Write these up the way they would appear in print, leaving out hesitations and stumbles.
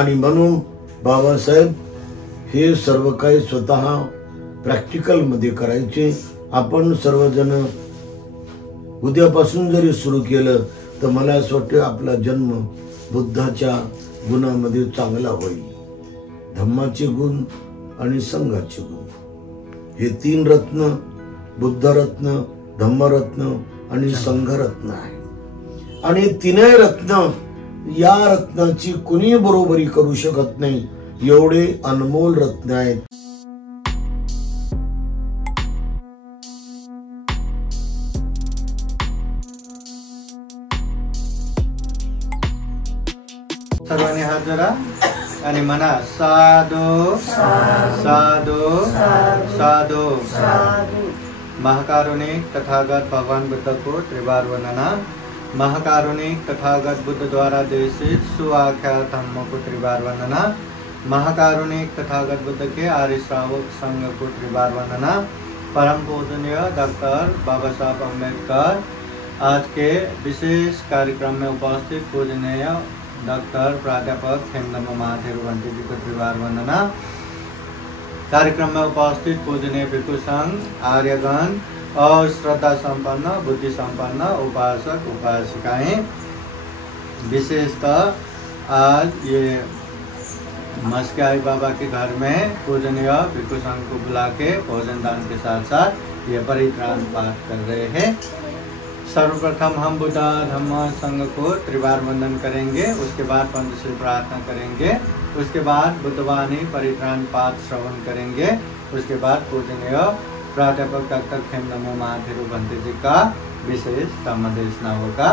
आणि म्हणून बाबासाहेब हे सर्व काही स्वतः प्रॅक्टिकल मध्ये करायचे. आपण सर्वजण उद्यापासून जरी सुरू केलं तर मला असं वाटतं आपला जन्म बुद्धाच्या गुणामध्ये चांगला होईल. धम्माचे गुण आणि संघाचे गुण हे तीन रत्न, बुद्ध रत्न, धम्मरत्न आणि संघरत्न आहे. आणि तीनही रत्न, या रत्नाची कुणी बरोबरी करू शकत नाही, एवढे अनमोल रत्न आहेत. सर्वांनी हात जोडा आणि म्हणा साधू साधू साधू. महाकारुणिक तथागत भगवान बुद्ध को त्रिबार वंदना. महाकारुणिक तथागत बुद्ध द्वारा देशित सुआख्या धम्म को त्रिबार वंदना. महाकारुणिक तथागत बुद्ध के आर्य श्रावक संघ को त्रिबार वंदना. परम पूजनीय डॉक्टर बाबा साहब अम्बेडकर आज के विशेष कार्यक्रम में उपस्थित पूजनीय डॉक्टर प्राध्यापक खेमधर्म महाथेरो भंते जी को त्रिबार वंदना. कार्यक्रम में उपस्थित पूजनीय भिक्षु संघ, आर्यगण और श्रद्धा संपन्न, बुद्धि संपन्न उपासक उपासिकाएं, विशेषतः आज ये मस्के आई बाबा के घर में पूजनीय भिक्षु संघ को बुला के भोजन दान के साथ साथ ये परित्राण पाठ कर रहे हैं. सर्वप्रथम हम बुद्ध धम्म संघ को त्रिबार वंदन करेंगे, उसके बाद पंचशील प्रार्थना करेंगे, उसके बाद बुद्धवाणी परित्राण पाठ श्रवण करेंगे, उसके बाद पूजनीय प्राध्यापक डॉक्टर खेमधर्म महाथेरो भंते जी का विशेष धम्म देशना होगा.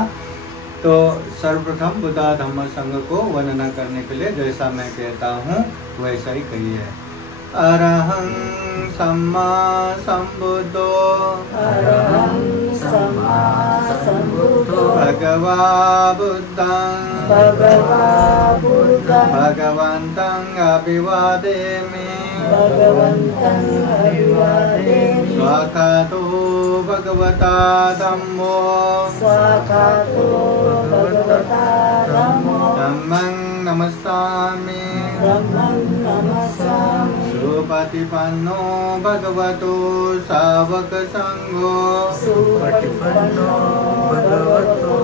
तो सर्वप्रथम बुद्ध धम्म संघ को वंदना करने के लिए जैसा मैं कहता हूँ वैसा ही कहिए. अरहं सम्मा संबुद्धो अरहं सम्मा संबुद्धो भगवा बुद्धं भगवन्तं अभिवादेमि भगवन्तं अभिवादेमि. स्वाखातो भगवता धम्मो स्वाखातो भगवता धम्मो धम्मं नमस्सामि धम्मं नमस्सामि. सुपतिपन्नो भगवतो सावक संघो सुपतिपन्नो भगवतो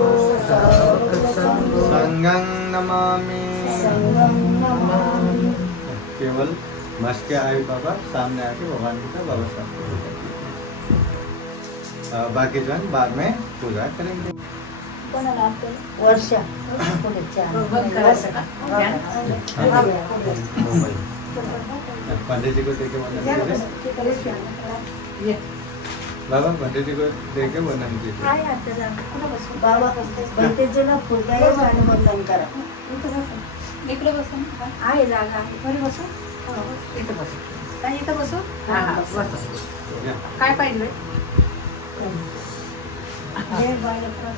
सावक संघो संघं नमामि. संघं नमामि. केवल मस्के आई बाबा सामने आके भगवान जी का बाबा साहब बाकी जन बाद में पूजा करेंगे. वर्षा पंडित जी को देके वंदन कीजिए. बाबा पंडित जी को देके वंदन कीजिए. बाबा भंतेजीला फुलकाई आणि वंदन करा. इकडे बसून आहे जागा आहे. घरी बसू इथं बसू. काय इथं बसू. काय पाहिजे. जय बाळकृष्ण.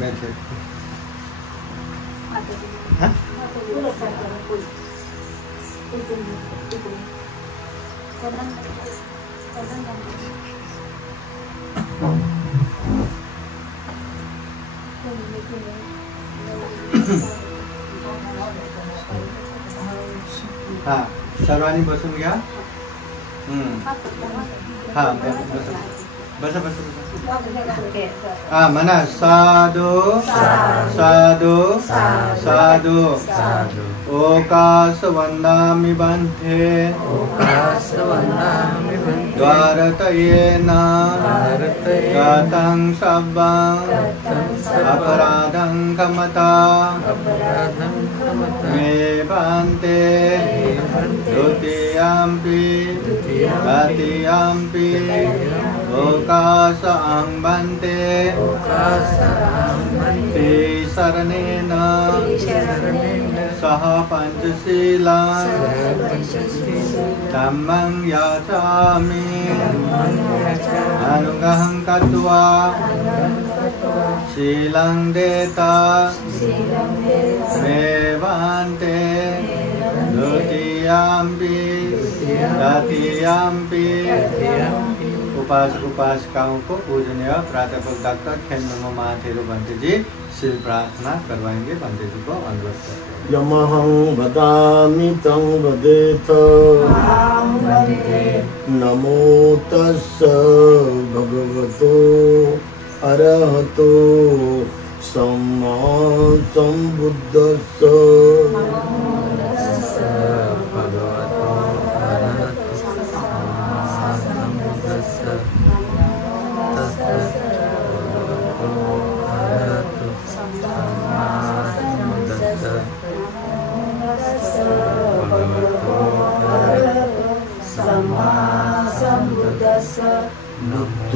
बैठे. हाँ सर्वांनी बसून घ्या. हाँ बस बस हाँ म्हणा साधु साधु साधु ओकास वंदामि बंधे द्वारतयेन गतं सब्बं अपराधं क्षमता मे बन्ते द्वितीयम्पि तृतीयम्पि ओकास अहं बन्ते त्रिशरणेन सह पंचशीलं धम्मं याचामि अनुग्रहं कृत्वा शीलं देता मे बन्ते द्वितीय द्वितीयाम्पि तृतीयाम्पि उपासक उपासिकाओं को पूजनीय प्राध्यापक डॉक्टर खेमनमो महाथेरो बंते जी शिल प्रार्थना करवाएंगे। बंते जी को अनुरोध करते हैं। यमहं वदामि तं वदेथ। नमो तस्स भगवतो अरहतो सम्मा सम्बुद्धस्स।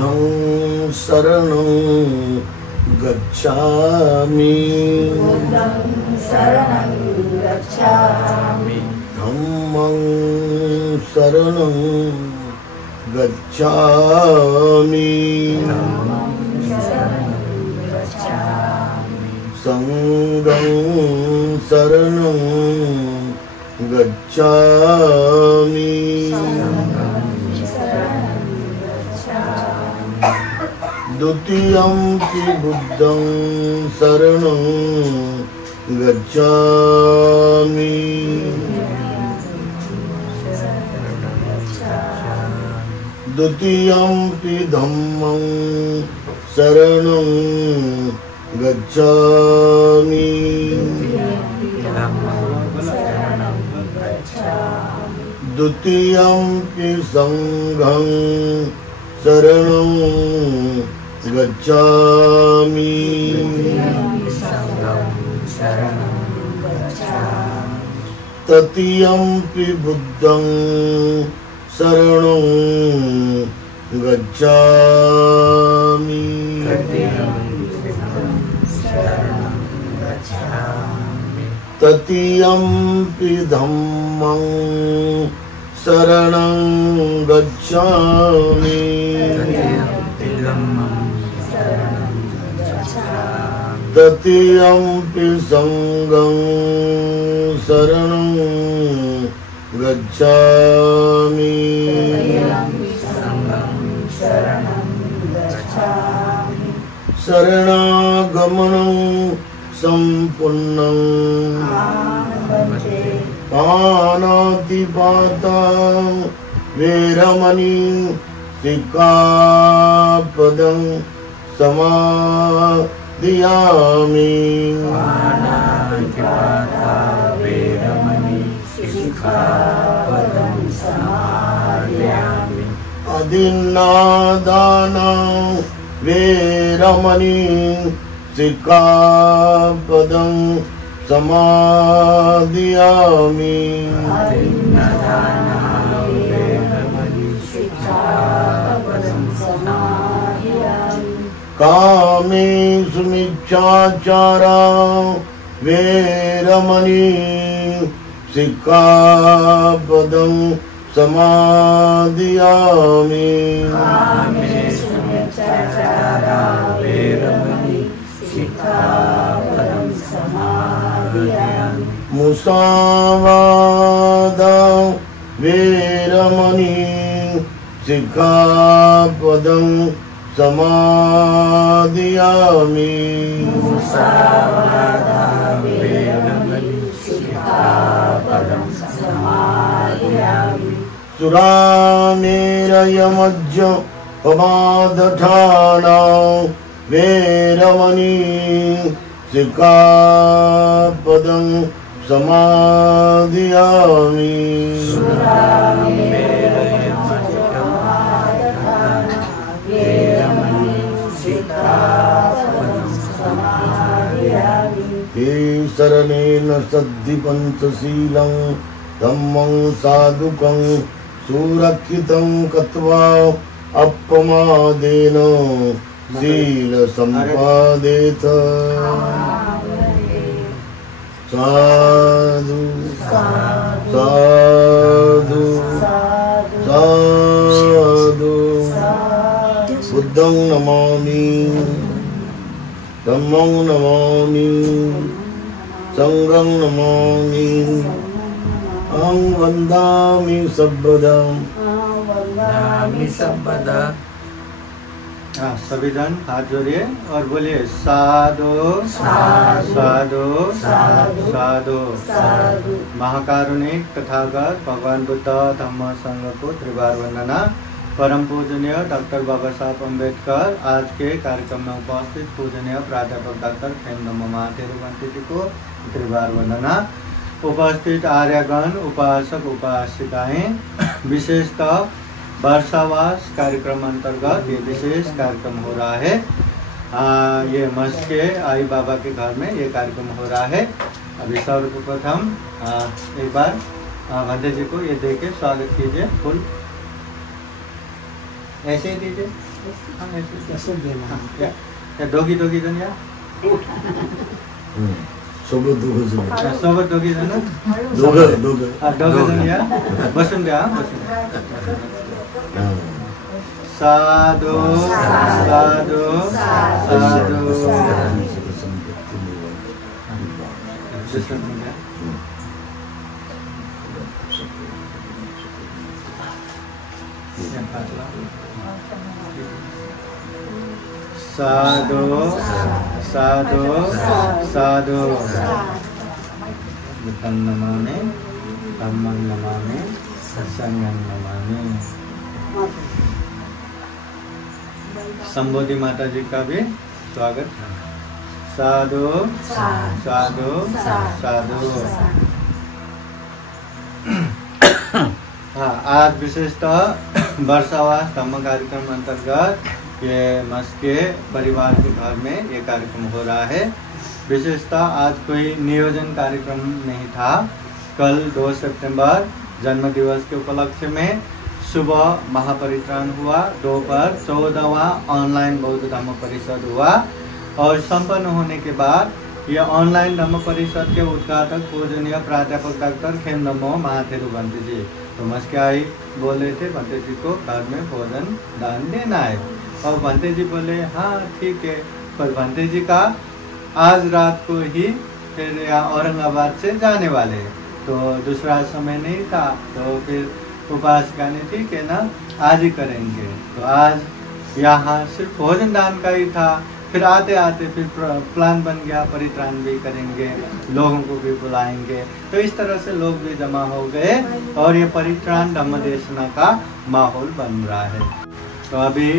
बुद्धं शरणं गच्छामि। धम्मं शरणं गच्छामि। संघं शरणं गच्छामि। द्वितीयम्पि बुद्धं शरणं गच्छामि। द्वितीयम्पि धम्मं शरणं गच्छामि। द्वितीयम्पि संघं शरणं गच्छामि। तृतीयम्पि बुद्धं शरणं गच्छामि। तृतीयम्पि धम्मं शरणं गच्छामि। तृतीयम्पि संघं शरणं गच्छामि। शरणागमनं सम्पूर्णं पाणातिपाता वेरमणि सिक्खापदं समादियामि। अदिन्नादाना वेरमणि सिक्खापदं समादियामि। कामेषु मिच्छाचारा वेरमणि सिक्खापदं समादियामि। मुसावादा वेरमणि सिक्खापदं समादियामि। सुरामेरयमज्ज पमादठाना वेरमणि सिक्खापदं समादियामि। हे शरणेन सद्धि पंचशीलं धम्मं साधुकं सुरक्षितं कृत्वा अपमादेन शील संपादेत। साधु साधु साधु। बुद्धं नमामि, धम्मं नमामि, संघं नमामि, अहं वन्दामि सर्वदा। वन्दामि सर्वदा। हाँ, सभी जन हाथ जोड़िए और बोलिए साधु साधु साधु साधु साधु। साधु। महाकारुणिक तथागत भगवान बुद्ध धम्म संघ को त्रिवार वंदना। परम पूजनीय डॉक्टर बाबा साहब अम्बेडकर आज के कार्यक्रम में उपस्थित पूजनीय प्राध्यापक डॉक्टर खेमनम महाथेरुवंती जी को त्रिवार वंदना। उपस्थित आर्यगण, उपासक उपासिकाएं, विशेषतः वर्षावास कार्यक्रम अंतर्गत ये विशेष कार्यक्रम हो रहा है। ये मस्क के आई बाबा के घर में ये कार्यक्रम हो रहा है। अभी सर्वप्रथम एक बार भंते जी को ये देके स्वागत कीजिए। फुल ऐसे ही दीजिए। हाँ, ऐसे देना। क्या दोगी दोगी दुनिया सोबत दोघं सोबत दोगी जण दोघं दोघं जण या बसून द्या बसून द्या। साधु साधु साधु साधु साधु साधु। बुद्धं नमामि, धम्मं नमामि, संघं नमामि। संबोधि माता जी का भी स्वागत। साधु साधु साधु। हाँ, आज विशेषतः वर्षावास धम्म कार्यक्रम अंतर्गत ये मस्क के परिवार के घर में ये कार्यक्रम हो रहा है। विशेषतः आज कोई नियोजन कार्यक्रम नहीं था। कल 2 सितंबर जन्म दिवस के उपलक्ष्य में सुबह महापरित्राण हुआ, दोपहर 14वां ऑनलाइन बौद्ध धम्म परिषद हुआ और संपन्न होने के बाद यह ऑनलाइन धम्म परिषद के उद्घाटक पूजनीय प्राध्यापक डॉक्टर खेमनमो महाथेरुवंती जी तो मस्क्याई बोल रहे थे भंते जी को घर में भोजन दान देना है। और भंते जी बोले हाँ ठीक है, पर भंते जी का आज रात को ही फिर यहाँ औरंगाबाद से जाने वाले, तो दूसरा समय नहीं था। तो फिर उपासिका ने ठीक है ना आज ही करेंगे। तो आज यहाँ सिर्फ भोजन दान का ही था। फिर आते आते फिर प्लान बन गया परित्राण भी करेंगे, लोगों को भी बुलाएंगे। तो इस तरह से लोग भी जमा हो गए और ये परित्राण धम्म देशना का माहौल बन रहा है। तो अभी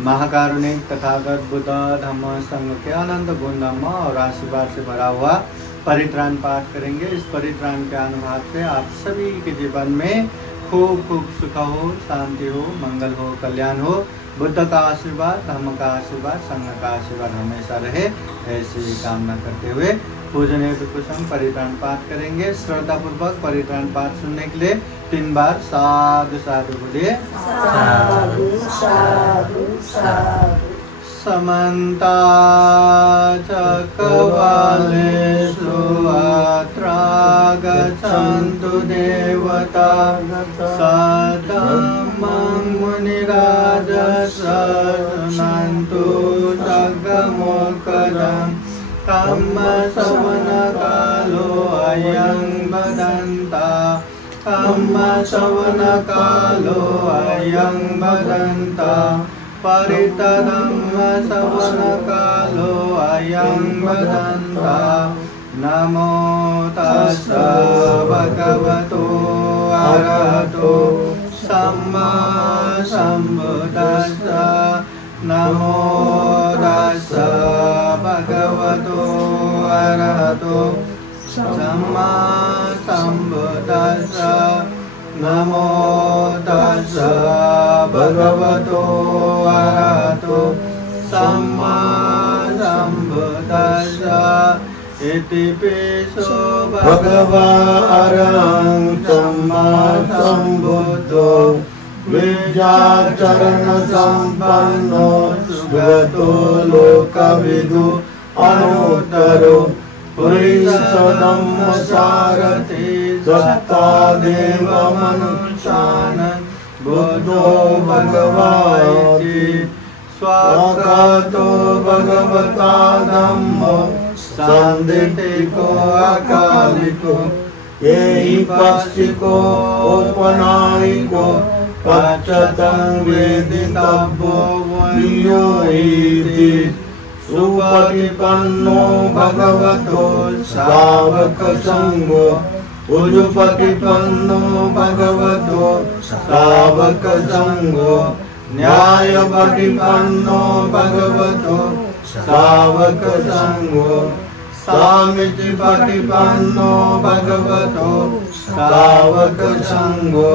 महाकारुणिक तथागत बुद्ध धम्म संघ के अनंत गुण धम्म और आशीर्वाद से भरा हुआ परित्राण पाठ करेंगे। इस परित्राण के अनुभाव से आप सभी के जीवन में खूब खूब सुख हो, शांति हो, मंगल हो, कल्याण हो। बुद्ध का आशीर्वाद, धम्म का आशीर्वाद, संघ का आशीर्वाद हमेशा रहे, ऐसी कामना करते हुए पूजनीय कुसुम परित्राण पाठ करेंगे। श्रद्धा पूर्वक परित्राण पाठ सुनने के लिए 3 बार साधु साधु बोलिए। साधु साधु साधु। समन्ता चक्रवालेषु अत्र गच्छन्तु देवता सधम्मं मुनिराजः शृण्वन्तु सद्गमोक्तं धम्मश्रवणकालो अयं वदन्ता धम्मश्रवणकालो अयं वदन्ता परितधम्म श्रवणकालो अयं वदन्ता नमो तस्स भगवतो अरहतो सम्मा सम्बुद्धास्स नमो तस्स भगवतो अरहतो सम्मा सम्बुद्धास्स नमो तस्स भगवतो अरहतो सम्मा सम्बुद्धास्स इति पिसो भगवा अरहं सम्मा सम्बुद्धो विद्याचरण संपन्नो सुगतो लोकविदु अनुत्तरो पुरुषोत्तम सारथि सत्ता देव मनुष्यान् बुद्धो भगवाति स्वागतो भगवता धम्मो सांदिटिको अकालिको येहि पश्चिको औपनायिको पश्चतं वेदितव्यो वियो इति सुपटिपन्नो भगवतो सावकसंगो उजुपटिपन्नो भगवतो सावकसंगो न्यायपटिपन्नो भगवतो सावकसंगो सामितिपटिपन्नो भगवतो सावकसंगो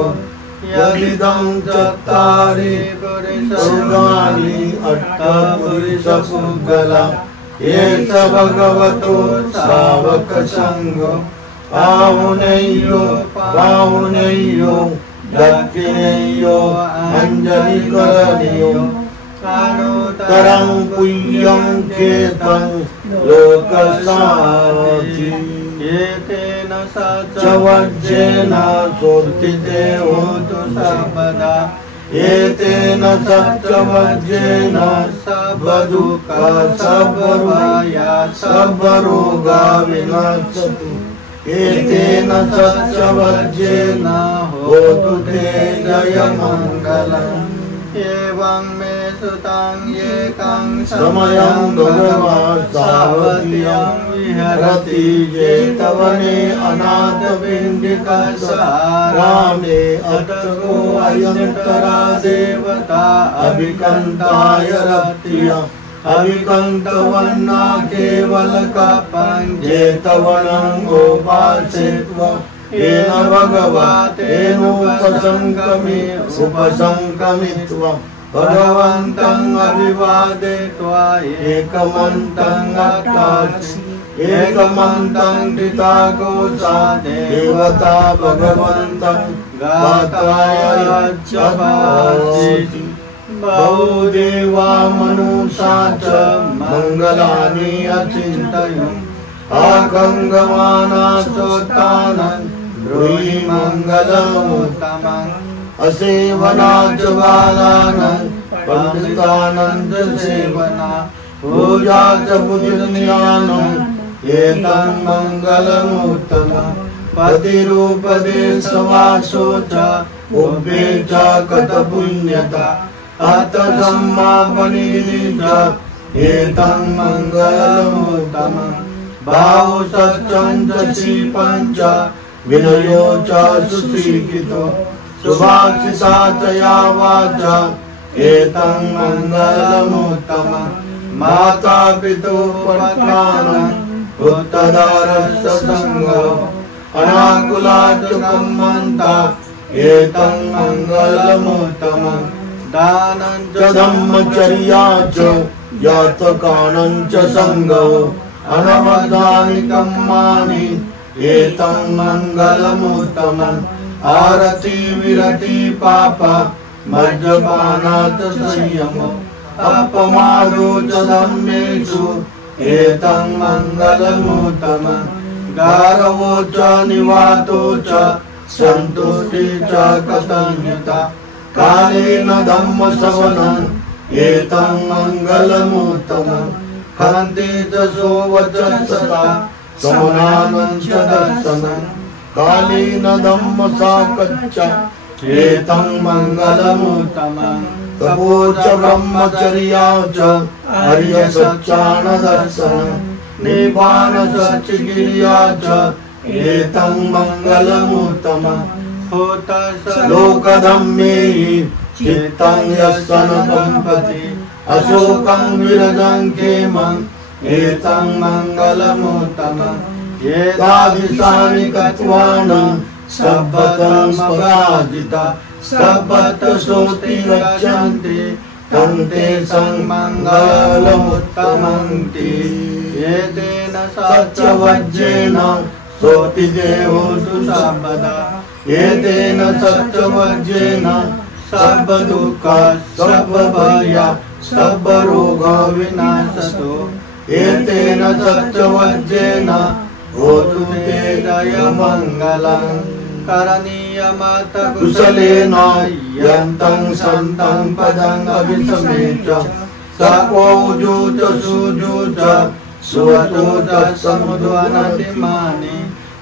यदिदं चत्तारि पुरुषाणि अष्टपुरुषपुद्गला एष भगवतो सावकसंगो आहुनेयो पाहुनेयो दक्षिणेयो अंजलिकरणेयो तरं पुण्यं खेतं लोकसाति एतेन सच्चवज्जेन सोत्थिते होतु सर्वदा एतेन सच्चवज्जेन सर्वदुःखा सर्वभया सर्वरोगा विनाशतु एतेन सच्चवज्जेन होतु ते जयमङ्गलम् एवं मे सुतं येकं समयं भगवान् सावधियं विहरति जेतवने अनाथपिण्डिकसारामे अतको अयन्तरा देवता अभिकन्ताय रत्या अभिकन्तवन्ना केवलकपं जेतवनं गोपासेत्वा येन भगवतेनोपसङ्गमित्वा भगवन्तं अभिवादयित्वा एकमन्तं अट्टासि एकमन्तं कृतागोसा देवता भगवन्तं गातायच्छभासि बहुदेवा मनुषा च मङ्गलानि अचिन्तयन् आगङ्गमानासोत्तानं ब्रूहि मङ्गलमुत्तमम् असेवना च बालानां पण्डितानां च सेवना पूजा च पूजनीयानां एतं मङ्गलमुत्तमम् पतिरूपदेशवासो च उभे च कथपुण्यता अथ सम्मापनीनि च एतं मङ्गलमुत्तमम् भावो सत्यं च श्रीपं च विनयो च सुशिक्षितो सुभाषिता च या वाचा एतं मङ्गलमुत्तमम् माता पितुः पत्राणाम् उत्तरारस्य सङ्गो अनाकुला च कम्मन्ता एतं मङ्गलमुत्तमम् दानं च धम्मचर्या च यातकानं च सङ्गो अनवधानि कम्मानि एतं मङ्गलमुत्तमम् आरति विरति पाप मज्जपाना च संयमो अपमादो च धम्मेषु एतं मङ्गलमुत्तमम् गारवो च निवातो च सन्तुष्टि च कृतज्ञता कालेन धम्मश्रवणम् एतं मङ्गलमुत्तमम् हन्ति च सोवचसता समनानं च दर्शनं कालेन धम्मसाकच्च एतं मङ्गलमुत्तमम् तपो च ब्रह्मचर्या च आर्यसच्चानदर्शनं निपानसच्चिकिर्या च एतं मङ्गलमुत्तमम् लोकधम्मेहि चित्तं यस्य न कम्पति अशोकं विरजं क्षेमं एतं मङ्गलमुत्तमम् एतादृशानि कत्वानं सब्बतं पराजिता सब्बत सोति गच्छन्ति तं तेषां मङ्गलमुत्तमन्ति एतेन सच्चवज्जेन सोति देवोऽस्तु सर्वदा एतेन सच्चवज्जेन सर्वदुःख सर्वभय सर्वरोग विनाशतो एतेन सच्चवज्जेन होतु ते जयमङ्गलम् करणीयमत कुशलेन यन्तं सन्तं पदं अभिसमेच सकोजो च सुजो च सुवतो च समुद्वनतिमानि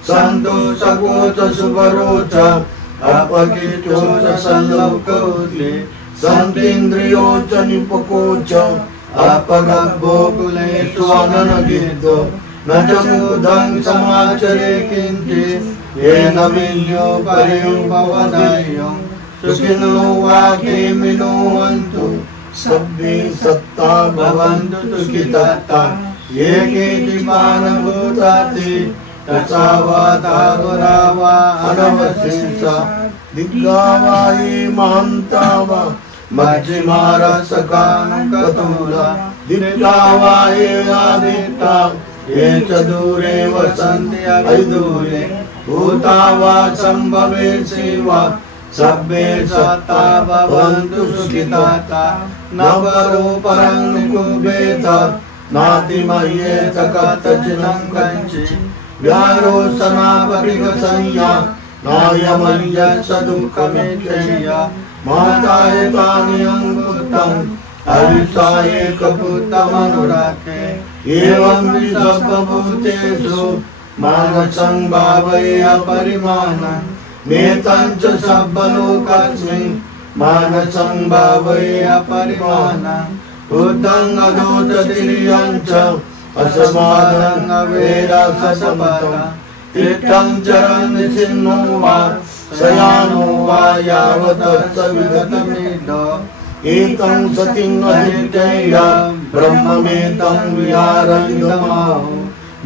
संतोष कोच सुबरोच अपकिचोच सल्लौकौले संतीन्द्रियोच निपकोच अपगब्बोकुले स्वाननगीतो न च बुद्धं समाचरे किञ्चित् येन विल्यो पर्युपवदायं सुखिनो वाक्यमिनो हन्तु सब्बे सत्ता भवन्तु सुखितात्ता ये केचिमानभूताति तथावातावरावा अनवशेषा दिग्गावा ये महान्तावा मध्यमारसकानुकतुला दिग्गावा ये आदिता ये च दूरे वसन्ति अविदूरे भूतावा सम्भवे सेवा सब्बे सत्ता भवन्तु सुखितात्ता न परो परं कुर्वेत नाति मह्येत कथचिनं कञ्चित् व्यारोसनापरिगसंज्ञा नायमय्यत् दुःखमेत्यय मातायतानियं पुत्रम् अविसायेकपुत्रमनुराखे एवं सर्वभूतेषु मानसं भावये अपरिमाणं नेतं च सर्वलोकस्मिन् मानसं भावये अपरिमाणं बुद्धं अधोचतिरियं च असमादं अवेदासपतं तीर्थं चरन् सिन्नो वा शयानो वा यावत् विगतमेध एतं सतिं अहित्यं ब्रह्ममेतं विहारयितमाहो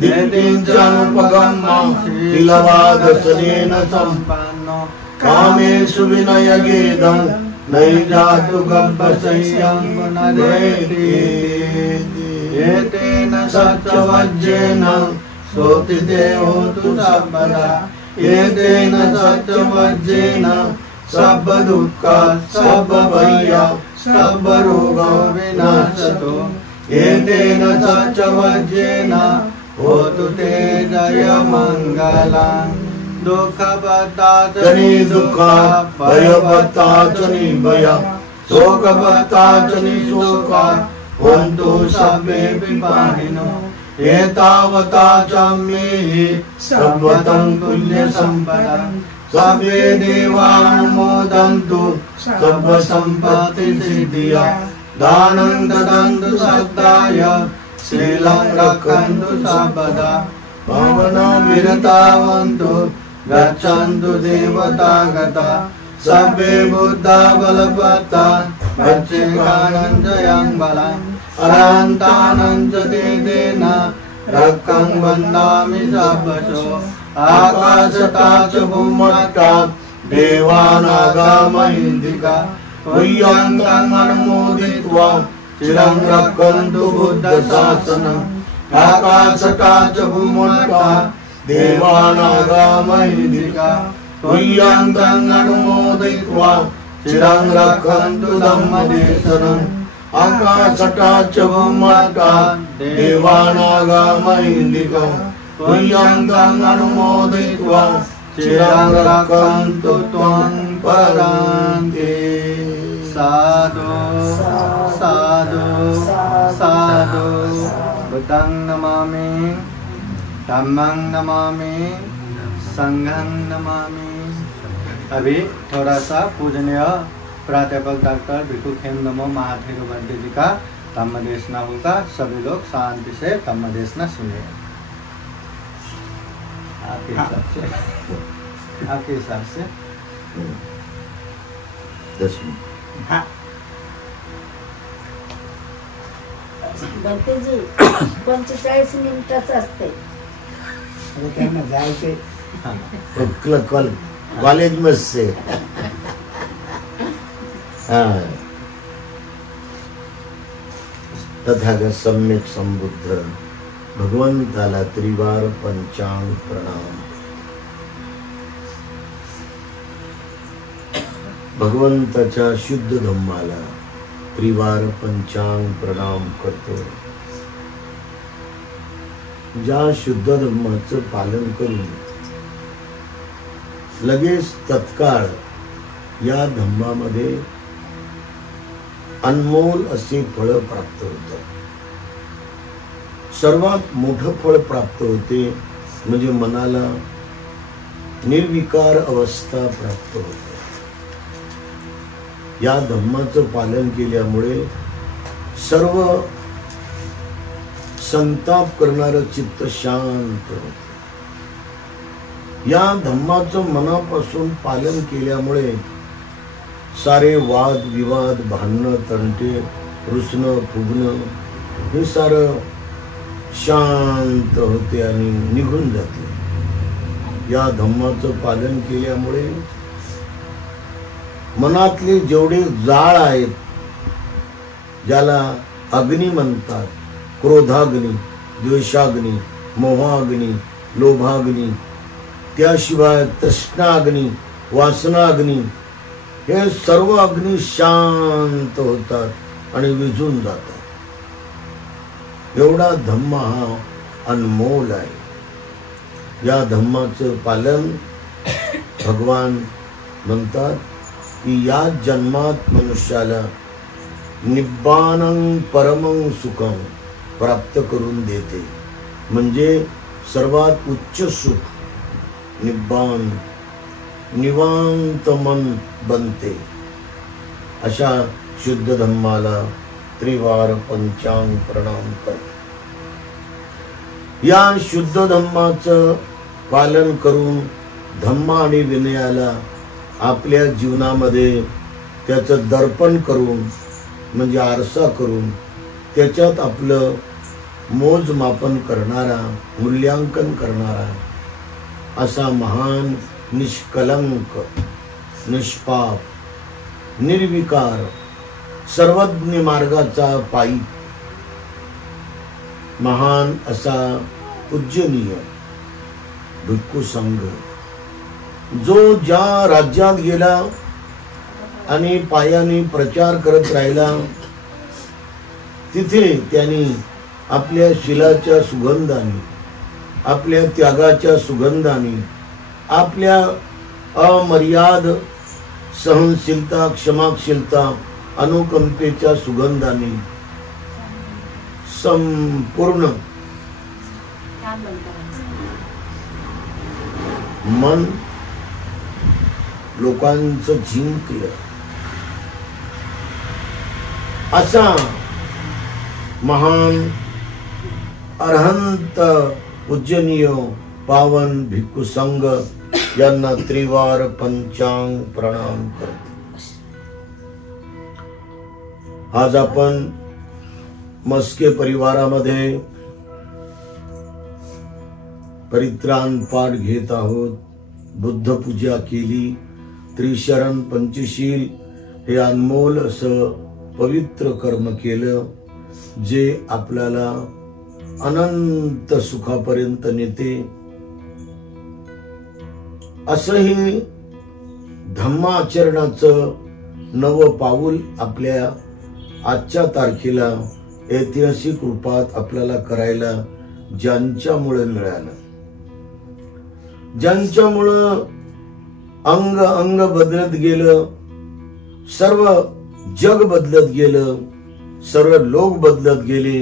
दितिं च अनुपगम्यं तिलवादसनेन सम्पन्नो कामेषु विनयगेदं नैजातु गब्बशय्यं पुनरेति एतेन सत्यवज्रेण सोतिते होतु सर्वदा एतेन सत्यवज्रेण सर्वदुःख सर्वभय सर्वरोगो विनाशतो एतेन सत्यवज्रेण होतु ते जयमङ्गलम् दुःखपताचनि दुःख भयपताचनि भय शोकपताचनि शोक हन्तु सर्वे विपाहिनो एतावता च मे सर्वतं पुण्यसम्पदं सर्वे देवानुमोदन्तु सर्वसम्पत्तिसिद्धिया दानं ददन्तु सद्दाय शीलं रक्षन्तु सर्वदा पावनविरतावन्तु गच्छन्तु देवतागता सर्वे बुद्धा बलवत्ता गच्छेकानञ्जयं बलम् अनन्तानञ्च तेन रक्षं वन्दामि सर्वशो आकाशता च भूमट्टा देवानागामहिन्दिका तुय्यन्तम् अनुमोदित्वा चिरं रक्षन्तु बुद्धशासनम् आकाशता च भूमट्टा देवानागामहिन्दिका तुय्यन्तम् अनुमोदित्वा चिरं रक्षन्तु धम्मदेशनम् आकाशता च भूमट्टा देवानागामहिन्दिका तुय्यन्तम् अनुमोदित्वा चिरं रक्षन्तु त्वं परान्ते साधु साधु साधु बुद्धं नमामि धम्मं नमामि संघं नमामि। अभी थोड़ा सा पूजनीय प्राध्यापक डॉक्टर भिखु खेमनमो महाथेरोवाद्य जी का धम्म देशना होगा। सभी लोग शांति से धम्म देशना सुनिए। आपके हिसाब से 10 मिनिट। हाँ बंतेजी 45 मिनिटाचं असते। त्यांना जायचे कॉलेज में से हाँ तथागत सम्यक संबुद्ध भगवंताला त्रिवार पंचांग प्रणाम। भगवंताच्या शुद्ध धम्माला त्रिवार पंचांग प्रणाम करतो। ज्या शुद्ध धम्माचं पालन करून लगेच तत्काळ या धम्मामध्ये अनमोल असे फळ प्राप्त होतं। सर्वात मोठं फळ प्राप्त होते म्हणजे मनाला निर्विकार अवस्था प्राप्त होते. या धम्माचं पालन केल्यामुळे सर्व संताप करणारं चित्त शांत होते. या धम्माचं मनापासून पालन केल्यामुळे सारे वाद विवाद, भांडणं, तंटे, रुसणं, फुगणं हे सारं शांत होते आणि निघून जाते. या धम्माचं पालन केल्यामुळे मनातले जेवढे जाळ आहेत, ज्याला अग्नी म्हणतात, क्रोधाग्नी, द्वेषाग्नी, मोहाग्नी, लोभाग्नी, त्याशिवाय तृष्णाग्नी, वासनाग्नी, हे सर्व अग्नी शांत होतात आणि विझून जातात. एवढा धम्म हा अनमोल आहे. या धम्माचं पालन भगवान म्हणतात की या जन्मात मनुष्याला निब्बानं परमं सुखं प्राप्त करून देते. म्हणजे सर्वात उच्च सुख निब्बान, निवांत मन बनते. अशा शुद्ध धम्माला त्रिवार पंचांग प्रणाम कर. या शुद्ध धम्माचं पालन करून धम्म आणि विनयाला आपल्या जीवनामध्ये त्याचं दर्पण करून, म्हणजे आरसा करून, त्याच्यात आपलं मोजमापन करणारा, मूल्यांकन करणारा असा महान निष्कलंक, निष्पाप, निर्विकार, सर्वज्ञ मार्गाचा पायी महान असा पूज्यनीय भिक्खू संघ, जो ज्या राज्यात गेला आणि पायाने प्रचार करत राहिला, तिथे त्यांनी आपल्या शिलाच्या सुगंधाने, आपल्या त्यागाच्या सुगंधाने, आपल्या अमर्याद सहनशीलता, क्षमाशीलता, अनुकंपेच्या सुगंधाने संपूर्ण मन लोकांचं जिंकलं. असा महान अरहंत पूजनीय पावन भिक्खू संघ यांना त्रिवार पंचांग प्रणाम करतो. आज आपण मस्के परिवारामध्ये परित्राण पाठ घेत आहोत. बुद्ध पूजा केली, त्रिशरण पंचशील हे अनमोल असं पवित्र कर्म केलं, जे आपल्याला अनंत सुखापर्यंत नेते. असंही धम्माचरणाचं नवं पाऊल आपल्या आजच्या तारखेला ऐतिहासिक रूपात आपल्याला करायला ज्यांच्यामुळे मिळालं, ज्यांच्यामुळं अंग अंग बदलत गेलं, सर्व जग बदलत गेलं, सर्व लोक बदलत गेले,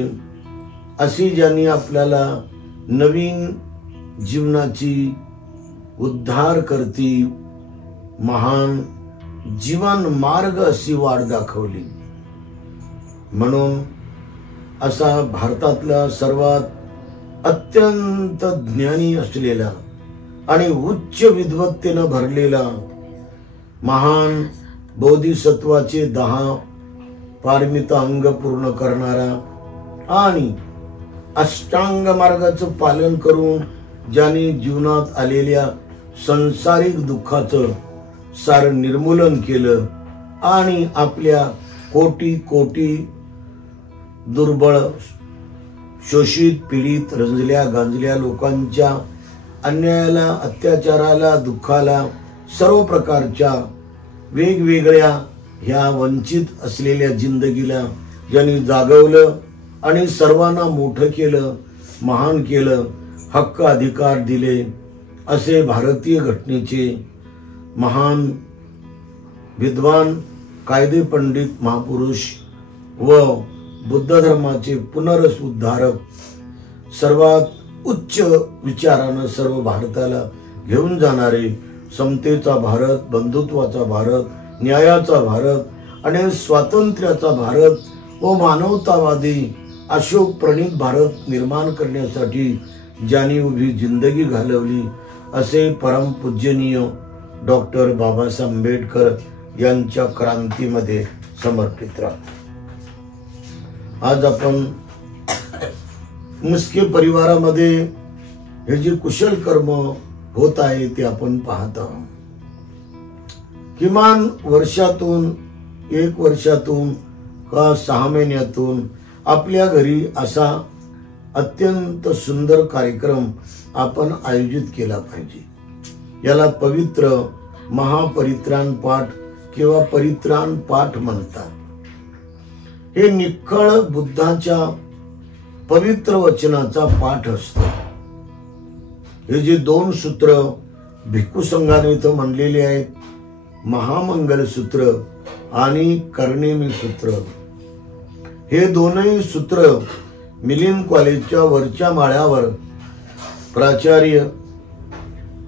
अशी ज्यांनी आपल्याला नवीन जीवनाची उद्धार करती महान जीवन मार्ग अशी वाट दाखवली. म्हणून असा भारतातला सर्वात अत्यंत ज्ञानी असलेला आणि उच्च विद्वत्तेनं भरलेला महान बोधिसत्वाचे 10 पारमित अंग पूर्ण करणारा आणि अष्टांग मार्गाचं पालन करून ज्याने जीवनात आलेल्या संसारिक दुःखाचं सार निर्मूलन केलं आणि आपल्या कोटी कोटी दुर्बळ, शोषित, पीडित, रंजल्या गांजल्या लोकांच्या अन्यायाला, अत्याचाराला, दुःखाला, सर्व प्रकारच्या वेगवेगळ्या ह्या वंचित असलेल्या जिंदगीला ज्यांनी जागवलं आणि सर्वांना मोठं केलं, महान केलं, हक्क अधिकार दिले, असे भारतीय घटनेचे महान विद्वान, कायदे पंडित महापुरुष व बुद्ध धर्माचे पुनरुद्धारक, सर्वात उच्च विचारानं सर्व भारताला घेऊन जाणारे समतेचा भारत, बंधुत्वाचा भारत, न्यायाचा भारत आणि स्वातंत्र्याचा भारत व मानवतावादी अशोक प्रणित भारत निर्माण करण्यासाठी ज्यांनी उभी जिंदगी घालवली असे परमपूजनीय डॉक्टर बाबासाहेब आंबेडकर यांच्या क्रांतीमध्ये समर्पित राहतो. आज आपण मुस्के परिवारामध्ये हे जे कुशल कर्म होत आहे ते आपण पाहत आहोत. किमान वर्षातून, एक वर्षातून का 6 महिन्यातून आपल्या घरी असा अत्यंत सुंदर कार्यक्रम आपण आयोजित केला पाहिजे. याला पवित्र महापरित्राण पाठ किंवा परित्राण पाठ म्हणतात. हे निखळ बुद्धाच्या पवित्र वचनाचा पाठ असतो. हे जे 2 सूत्र भिक्खू संघाने इथं म्हणलेले आहेत, महामंगल सूत्र आणि कर्णेमी सूत्र, हे दोनही सूत्र मिलिंद कॉलेजच्या वरच्या माळ्यावर प्राचार्य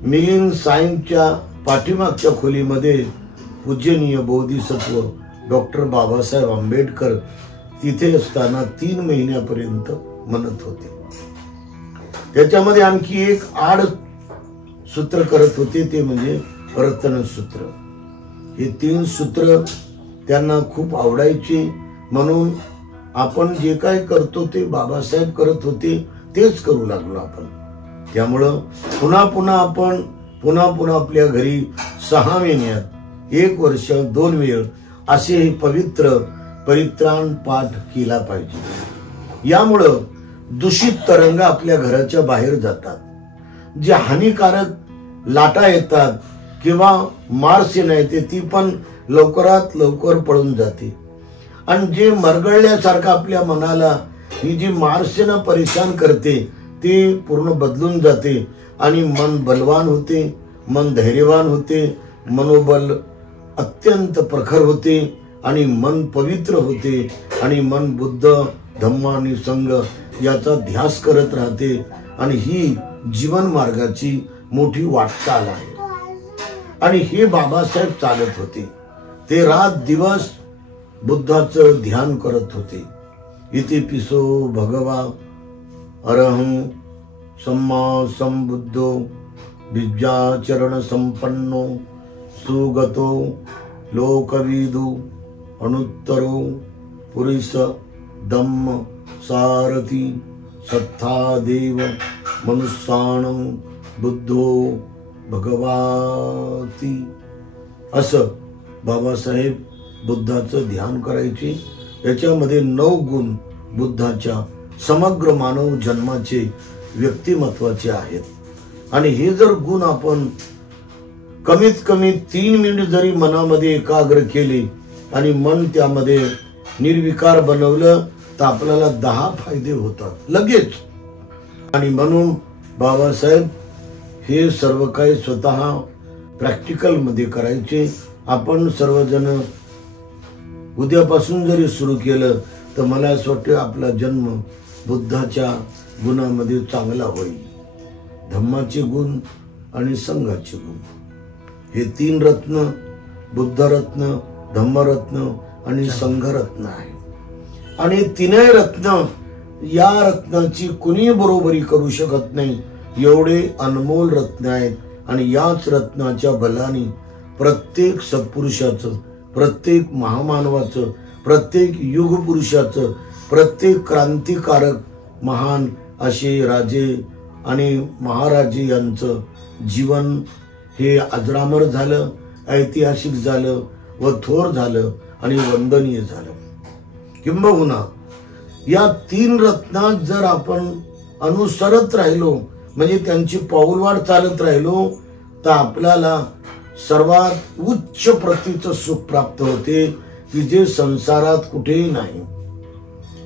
मिलिंद सायन्सच्या पाठीमागच्या खोलीमध्ये पूजनीय बोधिसत्व डॉक्टर बाबासाहेब आंबेडकर तिथे असताना 3 महिन्यापर्यंत म्हणत होते. त्याच्यामध्ये आणखी एक आड सूत्र करत होते, ते म्हणजे रत्न सूत्र. हे 3 सूत्र त्यांना खूप आवडायचे, म्हणून आपण जे काय करतो ते बाबासाहेब करत होते तेच करू लागलो आपण. त्यामुळं पुन्हा पुन्हा आपल्या घरी 6 महिन्यात, 1 वर्ष, 2 वेळ असे हे पवित्र परित्राण पाठ केला पाहिजे. यामुळं दूषित तरंग आपल्या घराच्या बाहेर जातात. जे हानिकारक लाटा येतात किंवा मार्सेन येते ती पण लवकरात लवकर पळून जाते. आणि जे मरगळल्यासारखं आपल्या मनाला ही जी मार्सेन परेशान करते ते पूर्ण बदलून जाते आणि मन बलवान होते, मन धैर्यवान होते, मनोबल अत्यंत प्रखर होते आणि मन पवित्र होते आणि मन बुद्ध, धम्म आणि संघ याचा ध्यास करत राहते. आणि ही जीवन मार्गाची मोठी वाटचाल आहे. आणि हे बाबासाहेब चालत होते. ते रात दिवस बुद्धाचं ध्यान करत होते. इति पिसो भगवा अरहं सम्मा संबुद्धो विद्याचरण संपन्नो सुगतो लोकविदु अनुत्तरो पुरुष धम्म सारथी सत्ता देव मनुष्याणं बुद्धो भगवाती. असं बाबासाहेब बुद्धाचं ध्यान करायचे. याच्यामध्ये 9 गुण बुद्धाच्या समग्र मानव जन्माचे व्यक्तिमत्वाचे आहेत. आणि हे जर गुण आपण कमीत कमी 3 मिनिट जरी मनामध्ये एकाग्र केले आणि मन त्यामध्ये निर्विकार बनवलं तर आपल्याला 10 फायदे होतात लगेच. आणि म्हणून बाबासाहेब हे सर्व काही स्वतः प्रॅक्टिकल मध्ये करायचे. आपण सर्वजण उद्यापासून जरी सुरू केलं तर मला असं वाटतं आपला जन्म बुद्धाच्या गुणामध्ये चांगला होईल. धम्माचे गुण आणि संघाचे गुण हे 3 रत्न, बुद्धरत्न, धम्मरत्न आणि संघरत्न आहे. आणि 3 रत्न, या रत्नाची कुणी बरोबरी करू शकत नाही. एवढे अनमोल रत्न आहेत. आणि याच रत्नाच्या बलाने प्रत्येक सत्पुरुषाचं, प्रत्येक महामानवाचं, प्रत्येक युग पुरुषाचं, प्रत्येक क्रांतिकारक महान असे राजे आणि महाराजे यांचं जीवन हे अजरामर झालं, ऐतिहासिक झालं व थोर झालं आणि वंदनीय झालं. किंबहुना या 3 रत्नात जर आपण अनुसरत राहिलो, म्हणजे त्यांची पाऊलवाट चालत राहिलो, तर आपल्याला सर्वात उच्च प्रतीचं सुख प्राप्त होते की जे संसारात कुठेही नाही.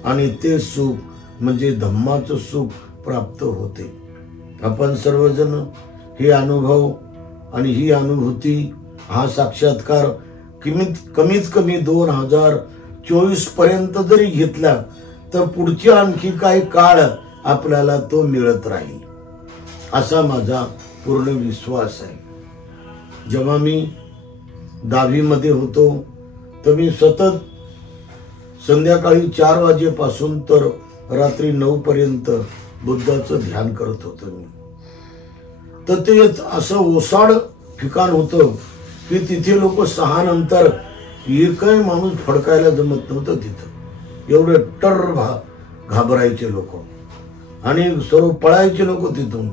आणि ते सुख म्हणजे धम्माचं सुख प्राप्त होते. आपण सर्वजण हे अनुभव आणि ही अनुभूती, हा साक्षात्कार कमीत कमी 2024 पर्यंत जरी घेतला तर पुढचे आणखी काही काळ आपल्याला तो मिळत राहील, असा माझा पूर्ण विश्वास आहे. जेव्हा मी 10वी मध्ये होतो तर मी सतत संध्याकाळी 4 वाजेपासून तर रात्री 9 पर्यंत बुद्धाचं ध्यान करत होतो मी. तर ते असं ओसाड ठिकाण होतं की तिथे लोक 6 नंतर एकही माणूस फडकायला जमत नव्हतं. तिथं एवढे घाबरायचे लोक आणि सर्व पळायचे लोक तिथून,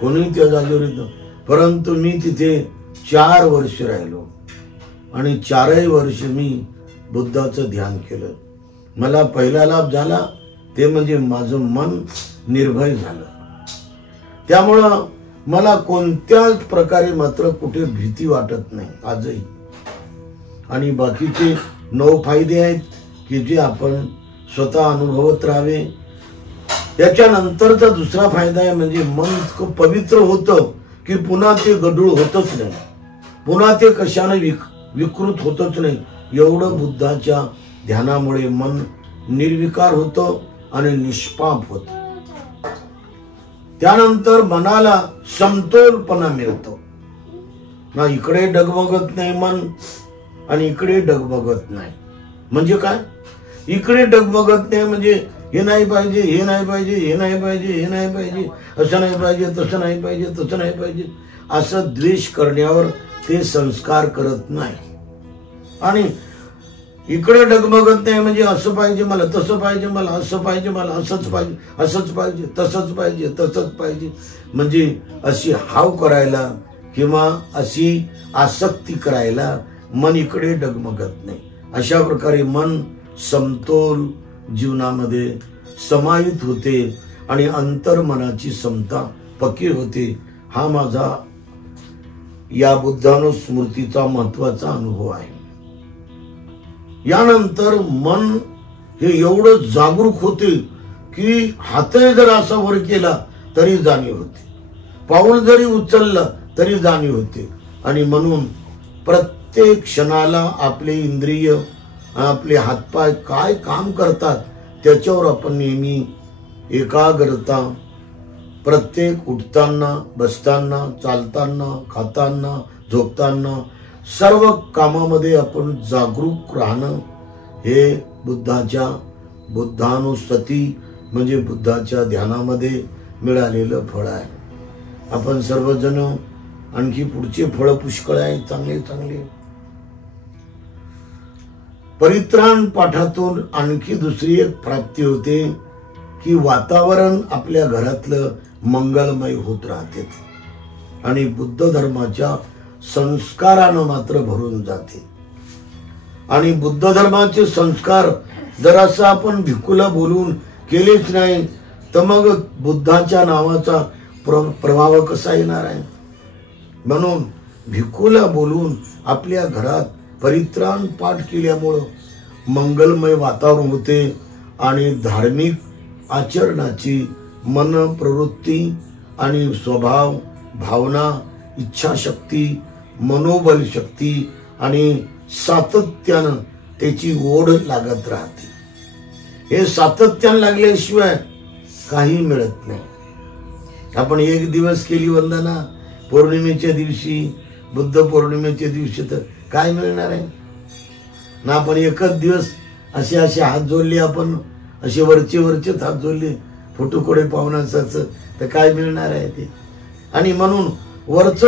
कोणी त्या जागेवर येतं. परंतु मी तिथे 4 वर्ष राहिलो आणि 4ही वर्ष मी बुद्धाचं ध्यान केलं. मला पहिला लाभ झाला ते म्हणजे माझं मन निर्भय झालं. त्यामुळं मला कोणत्याच प्रकारे मात्र कुठे भीती वाटत नाही आजही. आणि बाकीचे 9 फायदे आहेत की जे आपण स्वतः अनुभवत राहावे. याच्यानंतरचा दुसरा फायदा आहे म्हणजे मन इतकं पवित्र होतं की पुन्हा ते गढूळ होतच नाही, पुन्हा ते कशाने विकृत होतच नाही. एवढं बुद्धाच्या ध्यानामुळे मन निर्विकार होतं आणि निष्पाप होतं. त्यानंतर मनाला समतोलपणा मिळतो ना, इकडे डगमगत नाही मन आणि इकडे डगमगत नाही. म्हणजे काय? इकडे डगमगत नाही म्हणजे हे नाही पाहिजे, हे नाही पाहिजे, हे नाही पाहिजे, हे नाही पाहिजे, असं नाही पाहिजे, तसं नाही पाहिजे, तसं नाही पाहिजे, असं द्वेष करण्यावर ते संस्कार करत नाही. आणि इकडे डगमगत नाही म्हणजे असं पाहिजे मला, तसं पाहिजे मला, असं पाहिजे मला, असंच पाहिजे, असंच पाहिजे, तसंच पाहिजे, तसंच पाहिजे, म्हणजे अशी हाव करायला किंवा अशी आसक्ती करायला मन इकडे डगमगत नाही. अशा प्रकारे मन समतोल जीवनामध्ये समाहित होते आणि अंतर्मनाची समता पक्की होते. हा माझा या बुद्धानुस्मृतीचा महत्वाचा अनुभव आहे. यानंतर मन हे एवढं जागरूक होते की हातही जर असा वर केला तरी जाणीव होते, पाऊल जरी उचललं तरी जाणीव होते. आणि म्हणून प्रत्येक क्षणाला आपले इंद्रिय, आपले हातपाय काय काम करतात त्याच्यावर आपण नेहमी एकाग्रता, प्रत्येक उठताना, बसताना, चालताना, खाताना, झोपताना सर्व कामामध्ये आपण जागरूक राहणं हे बुद्धानुस्सती म्हणजे बुद्धाच्या ध्यानामध्ये मिळालेलं फळ आहे. आपण सर्वजण आणखी पुढचे फळ पुष्कळ आहे, चांगले चांगले. परित्राण पाठातून आणखी दुसरी एक प्राप्ती होते की वातावरण आपल्या घरातलं मंगलमय होत राहते आणि बुद्ध धर्माच्या संस्कारानं मात्र भरून जाते. आणि बुद्ध धर्माचे संस्कार जर असं आपण भिक्खूला बोलून केलेच नाही तर मग बुद्धाच्या नावाचा प्रभाव कसा येणार आहे. म्हणून भिक्खूला बोलून आपल्या घरात परित्राण पाठ केल्यामुळं मंगलमय वातावरण होते आणि धार्मिक आचरणाची मन प्रवृत्ती आणि स्वभाव, भावना, इच्छाशक्ती, मनोबल शक्ती आणि सातत्यानं त्याची ओढ लागत राहते. हे सातत्यानं लागल्याशिवाय काही मिळत नाही. आपण एक दिवस केली वंदना पौर्णिमेच्या दिवशी, बुद्ध पौर्णिमेच्या दिवशी, तर काय मिळणार आहे ना. आपण एकच दिवस असे असे हात जोडले, आपण असे वरचे वरचेच हात जोडले फोटोकडे पाहुण्याचं, तर काय मिळणार आहे ते. आणि म्हणून वरच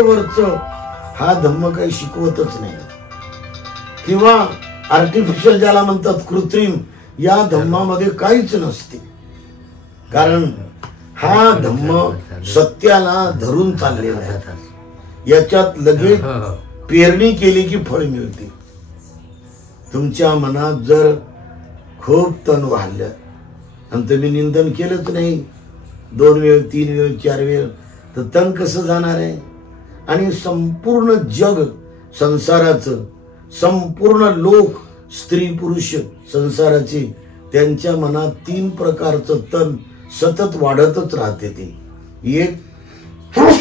हा धम्म काही शिकवतच नाही किंवा आर्टिफिशियल ज्याला म्हणतात कृत्रिम, या धम्मामध्ये काहीच नसते. कारण हा धम्म सत्याला धरून चाललेला आहे. याच्यात लगेच पेरणी केली की फळ मिळते. तुमच्या मनात जर खूप तण वाढलं आणि तुम्ही निंदन केलंच नाही 2 वेळ, 3 वेळ, 4 वेळ, तर तण कसं जाणार आहे. आणि संपूर्ण जग संसाराचं, संपूर्ण लोक, स्त्री पुरुष संसाराचे, त्यांच्या मनात 3 प्रकारचं तण सतत वाढतच राहते. ते एक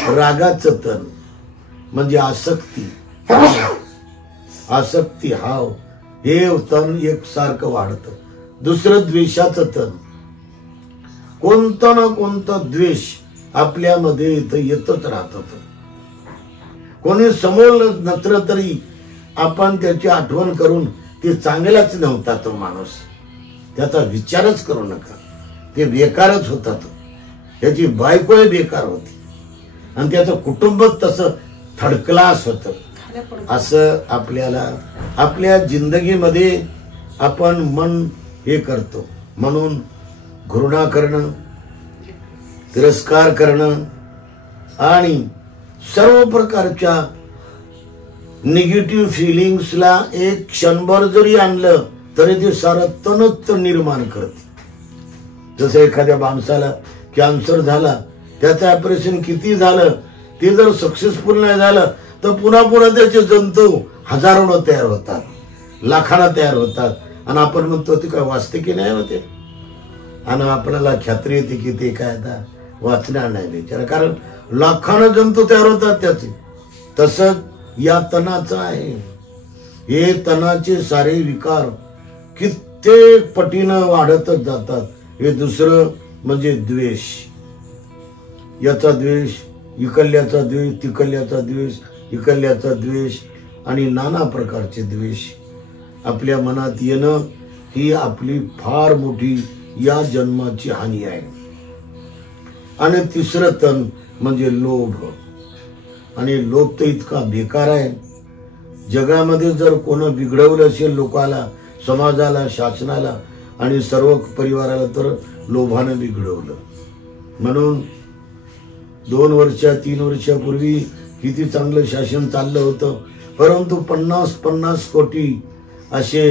रागाचं तण म्हणजे आसक्ती हाव, हे तण एक सारखं वाढतं. दुसरं द्वेषाचं तण, कोणता ना कोणता द्वेष आपल्यामध्ये येतच राहतात. कोणी समोर नसलं तरी आपण त्याची आठवण करून ते चांगलाच नव्हता तो माणूस, त्याचा विचारच करू नका, ते बेकारच होता, तो त्याची बायकोही बेकार होती आणि त्याचं कुटुंब तसं थर्ड क्लास होतं. असं आपल्याला आपल्या जिंदगीमध्ये आपण मन हे करतो. म्हणून घृणा करणं, तिरस्कार करणं आणि सर्व प्रकारच्या निगेटिव्ह फिलिंग्सला एक क्षणभर जरी आणलं तरी ते सारं तणत निर्माण करते. जसं एखाद्या माणसाला कॅन्सर झाला, त्याचं ऑपरेशन किती झालं, ते जर सक्सेसफुल नाही झालं तर पुन्हा पुन्हा त्याचे जंतू हजारोनं तयार होतात, लाखानं तयार होतात आणि आपण म्हणतो ते काय वाचते की नाही होते, आणि आपल्याला खात्री येते की ते काय आता वाचणार नाही बिचारा, कारण लाखानं जंतू तयार होतात त्याचे. तसंच या तणाचं आहे. हे तणाचे सारे विकार कित्येक पटीनं वाढतच जातात. हे दुसरं म्हणजे द्वेष. याचा द्वेष, इकल्याचा द्वेष, तिकल्याचा द्वेष, इकल्याचा द्वेष आणि नाना प्रकारचे द्वेष आपल्या मनात येणं ही आपली फार मोठी या जन्माची हानी आहे. आणि तिसरं तण म्हणजे लोभ. आणि लोभ तर इतका बेकार आहे. जगामध्ये जर कोण बिघडवलं असेल लोकाला, समाजाला, शासनाला आणि सर्व परिवाराला तर लोभानं बिघडवलं. म्हणून 2 वर्ष 3 वर्षापूर्वी किती चांगलं शासन चाललं होतं, परंतु 50-50 कोटी असे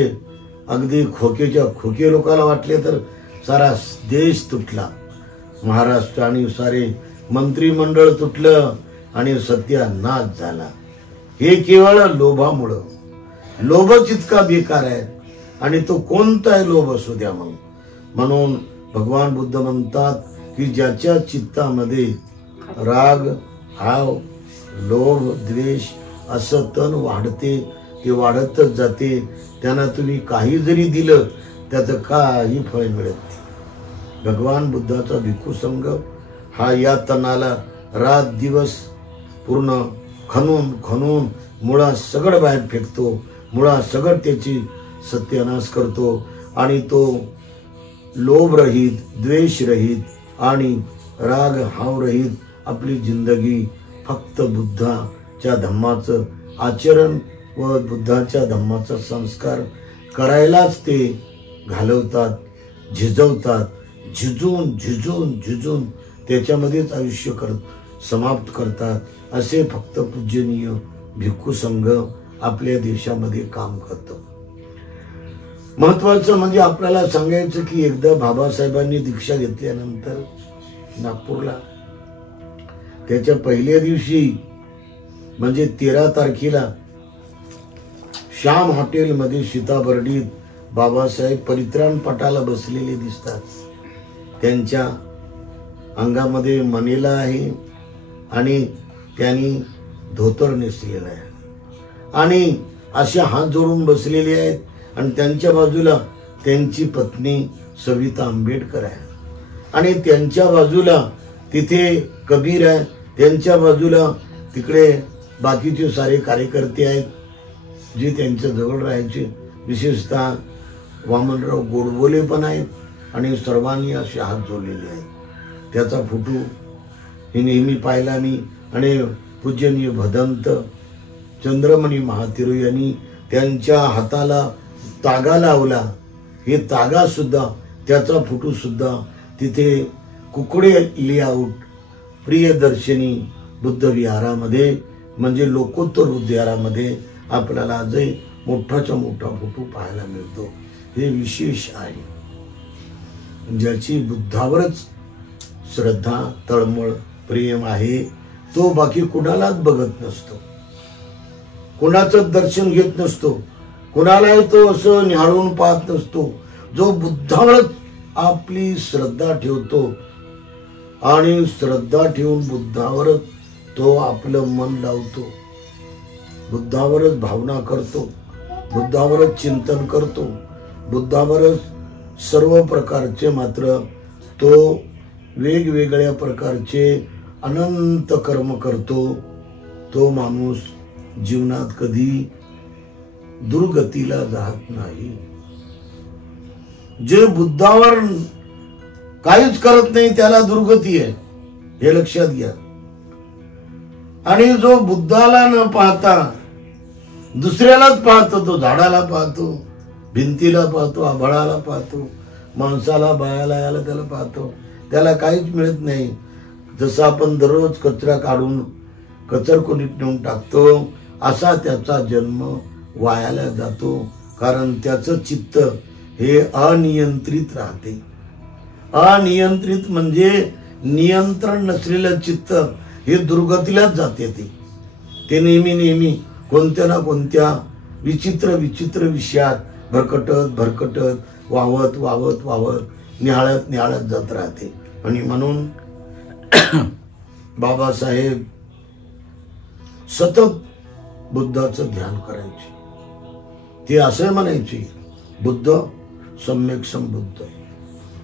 अगदी खोकेच्या खोके लोकांना वाटले तर सारा देश तुटला. महाराष्ट्र आणि सारे मंत्रिमंडळ तुटलं आणि सत्यानाश झाला. हे केवळ लोभामुळं. लोभच इतका बेकार आहे आणि तो कोणताही लोभ असू द्या मग. म्हणून भगवान बुद्ध म्हणतात की ज्याच्या चित्तामध्ये राग, हाव, लोभ, द्वेष असं तण वाढते, ते वाढतच जाते. त्यांना तुम्ही काही जरी दिलं त्याचं काही फळ मिळत नाही. भगवान बुद्धाचा भिक्खू संघ हा या तणाला रात दिवस पूर्ण खणून खणून मुळा सगळं बाहेर फेकतो, मुळा सगळं त्याची सत्यानाश करतो आणि तो लोभ रहित, द्वेष रहित आणि राग हाव रहित आपली जिंदगी फक्त बुद्धाच्या धम्माचं आचरण व बुद्धाच्या धम्माचा संस्कार करायलाच ते घालवतात, झिजवतात. झिजून झिजून झिजून त्याच्यामध्येच आयुष्य समाप्त करतात. असे फक्त पूजनीय भिक्खू संघ आपल्या देशामध्ये काम करतो. महत्वाचं म्हणजे आपल्याला सांगायचं की एकदा बाबासाहेबांनी दीक्षा घेतल्यानंतर नागपूरला त्याच्या पहिल्या दिवशी म्हणजे 13 तारखेला श्याम हॉटेलमध्ये सीताबर्डीत बाबासाहेब परित्राण पटाला बसलेले दिसतात. त्यांच्या अंगामध्ये मनेला आहे आणि त्यांनी धोतर नेसलेलं आहे आणि असे हात जोडून बसलेले आहेत. आणि त्यांच्या बाजूला त्यांची पत्नी सविता आंबेडकर आहे आणि त्यांच्या बाजूला तिथे कबीर आहे. त्यांच्या बाजूला तिकडे बाकीचे सारे कार्यकर्ते आहेत जे त्यांच्या जवळ राहायचे. विशेषतः वामनराव गोडबोले पण आहेत आणि सर्वांनी असे हात जोडलेले आहेत. त्याचा फोटो हे नेहमी पाहिला मी. आणि पूजनीय भदंत चंद्रमणी महातिरू यांनी त्यांच्या हाताला तागा लावला. हे तागा सुद्धा, त्याचा फोटो सुद्धा तिथे कुकडे लेआउट प्रियदर्शनी बुद्ध विहारामध्ये म्हणजे लोकोत्तर बुद्ध विहारामध्ये आपल्याला आजही मोठाच्या मोठा फोटो पाहायला मिळतो. हे विशेष आहे. ज्याची बुद्धावरच श्रद्धा, तळमळ, प्रेम आहे तो बाकी कुणालाच बघत नसतो, कुणाचं दर्शन घेत नसतो, कुणालाही तो असं निहाळून पाहत नसतो. जो बुद्धावरच आपली श्रद्धा ठेवतो आणि श्रद्धा ठेवून बुद्धावरच तो आपलं मन लावतो, बुद्धावरच भावना करतो, बुद्धावरच चिंतन करतो, बुद्धावरच सर्व प्रकारचे मात्र तो वेगवेगळ्या प्रकारचे अनंत कर्म करतो. तो माणूस जीवनात कधी दुर्गतीला जात नाही. जे बुद्धावर काहीच करत नाही त्याला दुर्गती आहे, हे लक्षात घ्या. आणि जो बुद्धाला न पाहता दुसऱ्यालाच पाहतो, तो झाडाला पाहतो, भिंतीला पाहतो, आभाळाला पाहतो, माणसाला बायाला याला त्याला पाहतो, त्याला काहीच मिळत नाही. जसं आपण दररोज कचरा काढून कचरकुंडीत नेऊन टाकतो, असा त्याचा जन्म वायाला जातो. कारण त्याचं चित्त हे अनियंत्रित राहते. अनियंत्रित म्हणजे नियंत्रण नसलेलं चित्त हे दुर्गतीलाच जाते. ते नेहमी कोणत्या ना कोणत्या विचित्र विषयात भरकटत वावत निहाळत जात राहते. आणि म्हणून बाबासाहेब सतत बुद्धाचं ध्यान करायचे. ते असं म्हणायचे, बुद्ध सम्यक संबुद्ध,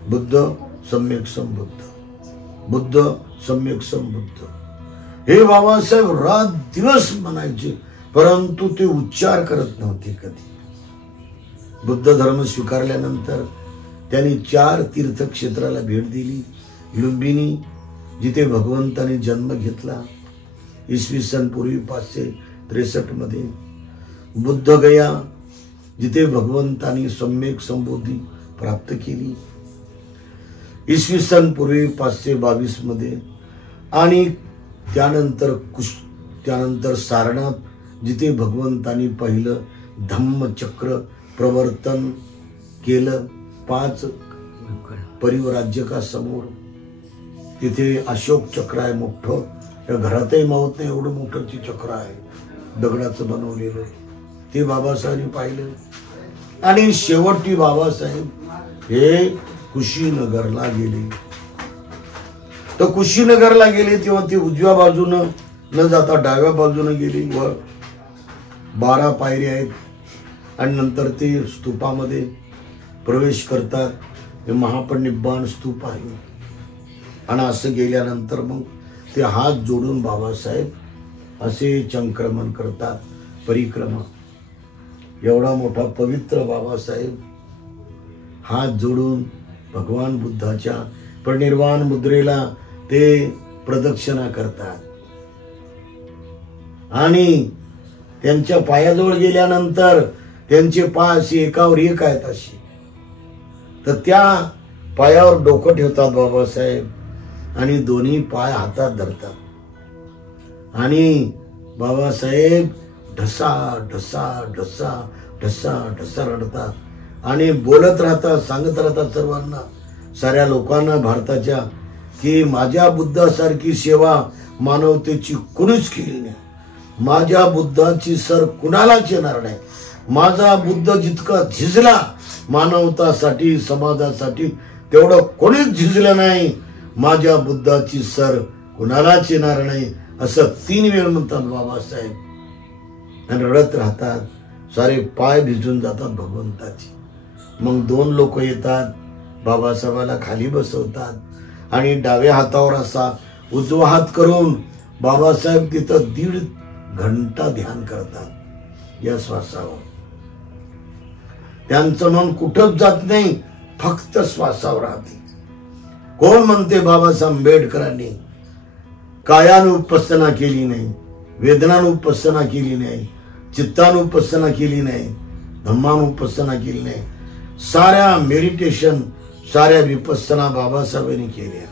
बुद्ध सम्यक संबुद्ध, बुद्ध सम्यक संबुद्ध. हे बाबासाहेब रात दिवस म्हणायचे, परंतु ते उच्चार करत नव्हते कधी. बुद्ध धर्म स्वीकारल्यानंतर त्यांनी 4 तीर्थक्षेत्राला भेट दिली. लुंबिनी जिथे भगवंताने जन्म घेतला इसवी सन पूर्वी 563 मध्ये. बुद्धगया जिथे भगवंतानी सम्यक संबोधी प्राप्त केली इसवी सन पूर्वी 522 मध्ये. आणि त्यानंतर सारनाथ जिथे भगवंतानी पहिलं धम्मचक्र प्रवर्तन केलं 5 परिवराज्यकासमोर. तिथे अशोक चक्र आहे मोठं, त्या घरातही मावत नाही एवढं मोठं ते चक्र आहे, दगडाचं बनवलेलं. ते बाबासाहेबांनी पाहिलं. आणि शेवटी बाबासाहेब हे कुशीनगरला गेले. तर कुशीनगरला गेले तेव्हा ते उजव्या बाजूनं न जाता डाव्या बाजूने गेली व 12 पायऱ्या आहेत. आणि नंतर ते स्तूपामध्ये प्रवेश करतात. हे महापरिनिब्बाण स्तूप आहे. आणि असं गेल्यानंतर मग ते हात जोडून बाबासाहेब असे चंक्रमण करतात, परिक्रमा. एवढा मोठा पवित्र बाबासाहेब हात जोडून भगवान बुद्धाच्या परिनिर्वाण मुद्रेला ते प्रदक्षिणा करतात. आणि त्यांच्या पायाजवळ गेल्यानंतर त्यांचे पाय असे एकावर एक आहेत अशी. तर त्या पायावर डोकं ठेवतात बाबासाहेब आणि दोन्ही पाय हातात धरतात. आणि बाबासाहेब ढसा ढसा ढसा ढसा ढसा रडतात आणि बोलत राहतात, सांगत राहतात सर्वांना, साऱ्या लोकांना भारताच्या, की माझ्या बुद्धासारखी सेवा मानवतेची कुणीच केली नाही. माझ्या बुद्धाची सर कुणालाच येणार नाही. माझा बुद्ध जितका झिजला मानवतासाठी समाजासाठी तेवढं कोणीच झिजलं नाही. माझ्या बुद्धाची सर कुणालाच येणार नाही असं 3 वेळ म्हणतात बाबासाहेब. आणि रडत राहतात. सारे पाय भिजून जातात भगवंताची. मग 2 लोक येतात, बाबासाहेबाला खाली बसवतात आणि डाव्या हातावर असा उजवा हात करून बाबासाहेब तिथं 1.5 घंटा ध्यान करतात या श्वासावर. त्यांचं मन कुठंच जात नाही, फक्त श्वासावर राहते. कोण म्हणते बाबासाहेब आंबेडकरांनी कायानुपස්සना केली नाही, वेदनानुपස්සना केली नाही, चित्तानुपස්සना केली नाही, धम्मानुपස්සना केली नाही. साऱ्या मेडिटेशन, साऱ्या विपස්සना बाबासाहेबांनी केल्या.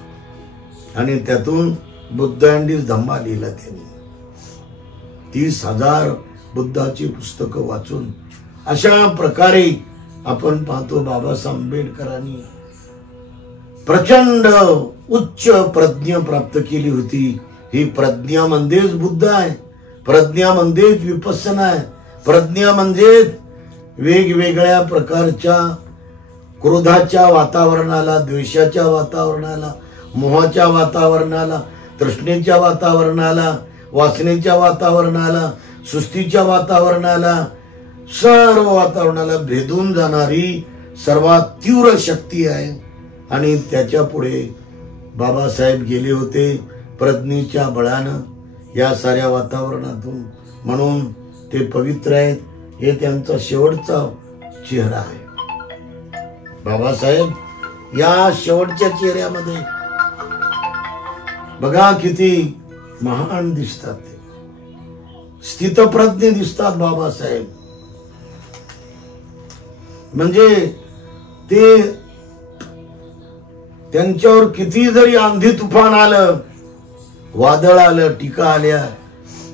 आणि त्यातून बुद्ध अँड धम्मा लिहिला त्यांनी. 30,000 बुद्धाची पुस्तकं वाचून अशा प्रकारे आपण पाहतो बाबासाहेब आंबेडकरांनी प्रचंड उच्च प्रज्ञा प्राप्त केली होती. ही प्रज्ञा म्हणजेच बुद्ध आहे, प्रज्ञा म्हणजेच विपස්සना आहे, प्रज्ञा म्हणजेच वेगवेगळ्या प्रकारच्या क्रोधाच्या वातावरणाला, द्वेषाच्या वातावरणाला, मोहाच्या वातावरणाला, तृष्णेच्या वातावरणाला, वासनेच्या वातावरणाला, सुस्तीच्या वातावरणाला, सर्व वातावरणाला भेदून जाणारी सर्वात तीव्र शक्ती आहे. आणि त्याच्या पुढे बाबासाहेब गेले होते प्रज्ञेच्या बळानं. या साऱ्या वातावरणातून, म्हणून ते पवित्र आहेत. हे त्यांचा शेवटचा चेहरा आहे. बाबासाहेब या शेवटच्या चेहऱ्यामध्ये बघा किती महान दिसतात, ते स्थितप्रज्ञ दिसतात बाबासाहेब. म्हणजे ते त्यांच्यावर किती जरी आंधी तुफान आलं, वादळ आलं, टीका आल्या,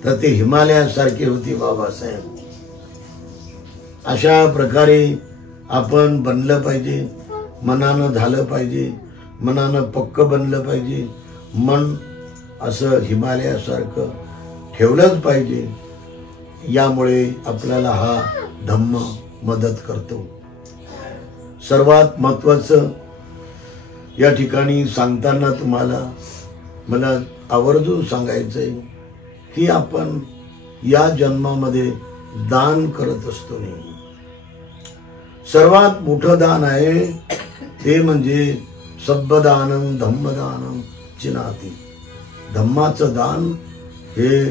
तर ते हिमालयासारखे होते बाबासाहेब. अशा प्रकारे आपण बनलं पाहिजे, मनानं झालं पाहिजे, मनानं पक्क बनलं पाहिजे. मन असं हिमालयासारखं ठेवलंच पाहिजे. यामुळे आपल्याला हा धम्म मदत करतो. सर्वात महत्वाचं या ठिकाणी सांगताना तुम्हाला मला आवर्जून सांगायचंय की आपण या जन्मामध्ये दान करत असतो नेहमी. सर्वात मोठं दान आहे ते म्हणजे सब्बदानं धम्मदानं चिनाती. धम्माचं दान हे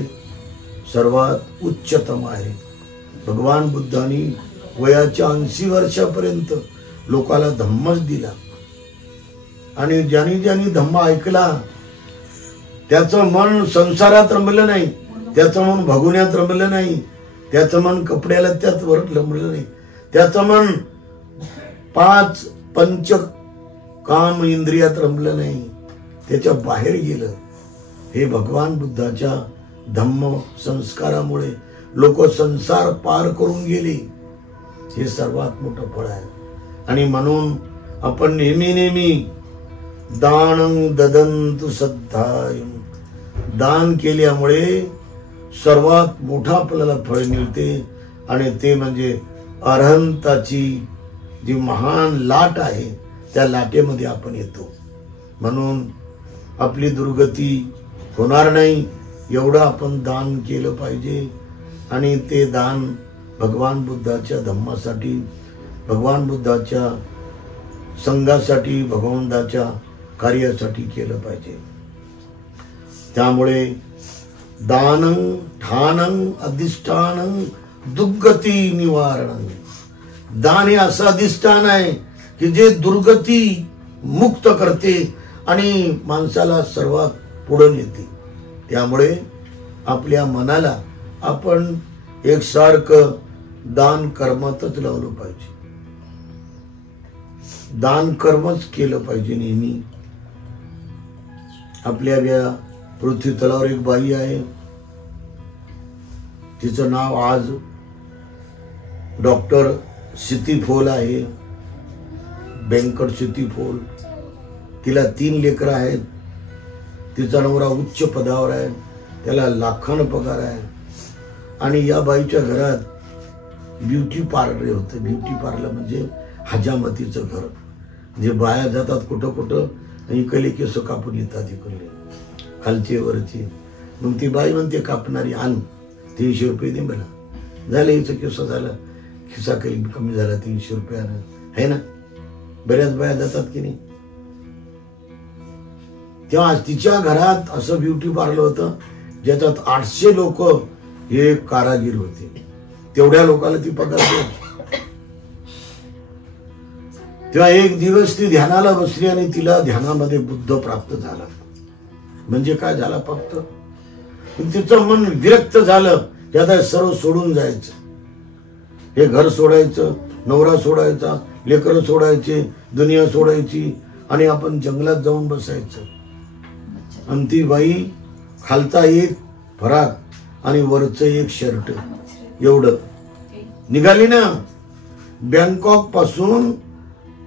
सर्वात उच्चतम आहे. भगवान बुद्धांनी वयाच्या 80 वर्षापर्यंत लोकाला धम्मच दिला. आणि ज्यांनी ज्यांनी धम्म ऐकला त्याचं मन संसारात रमलं नाही, त्याचं मन भगुण्यात रमलं नाही, त्याचं मन कपड्याला त्यात वर रमलं नाही, त्याचं मन 5 पंच काम इंद्रियात रमलं नाही, त्याच्या बाहेर गेलं. हे भगवान बुद्धाच्या धम्म संस्कारामुळे लोक संसार पार करून गेले. हे सर्वात मोठं फळ आहे. आणि म्हणून आपण नेहमी नेहमी दानं ददन्तु सद्धायं, दान केल्यामुळे सर्वात मोठं आपल्याला फळ मिळते. आणि ते म्हणजे अरहंताची जी महान लाट आहे त्या लाटेमध्ये आपण येतो. म्हणून आपली दुर्गती होणार नाही एवढं आपण दान केलं पाहिजे. आणि ते दान भगवान बुद्धाच्या धम्मासाठी, भगवान बुद्धाच्या संघासाठी, भगवंताच्या कार्यासाठी केलं पाहिजे. त्यामुळे दानं ठानं अधिष्ठानं दुर्गती निवारणं. दान हे असं अधिष्ठान आहे की जे दुर्गती मुक्त करते आणि माणसाला सर्वात पुढे नेते. त्यामुळे आपल्या मनाला आपण एकसारखं दान कर्मातच लावलं पाहिजे. दान कर्मच केलं पाहिजे नेहमी. आपल्या या पृथ्वी तलावर एक बाई आहे, तिचं नाव आज डॉक्टर सिती फोल आहे, व्यंकट सिती फोल. तिला 3 लेकरं आहेत. तिचा नवरा उच्च पदावर आहे, त्याला लाखांना पगार आहे. आणि या बाईच्या घरात ब्युटी पार्लर होतं. ब्युटी पार्लर म्हणजे हजामतीचं घर, जे बाया जातात कुठं कुठं आणि इकडले केस कापून येतात, इकडले खालचे वरचे. मग ती बाई म्हणते कापणारी आण 300 रुपये दे मला. झालं हिचं केस झालं, खिसा कमी झाला 300 रुपयानं, है ना. बऱ्याच बाया जातात की नाही. तेव्हा तिच्या घरात असं ब्युटी पार्लर होतं ज्याच्यात 800 लोक हे कारागीर होते. तेवढ्या लोकांना ती पगार द्यायची. तेव्हा एक दिवस ती ध्यानाला बसली आणि तिला ध्यानामध्ये बुद्ध प्राप्त झाला. म्हणजे काय झाला फक्त तिचं मन विरक्त झालं की आता सर्व सोडून जायचं. हे घर सोडायचं, नवरा सोडायचा, लेकरं सोडायचे, दुनिया सोडायची आणि आपण जंगलात जाऊन बसायचं. आणि ती बाई खालचा एक फराक आणि वरचं एक शर्ट एवढं निघाली ना. बँकॉक पासून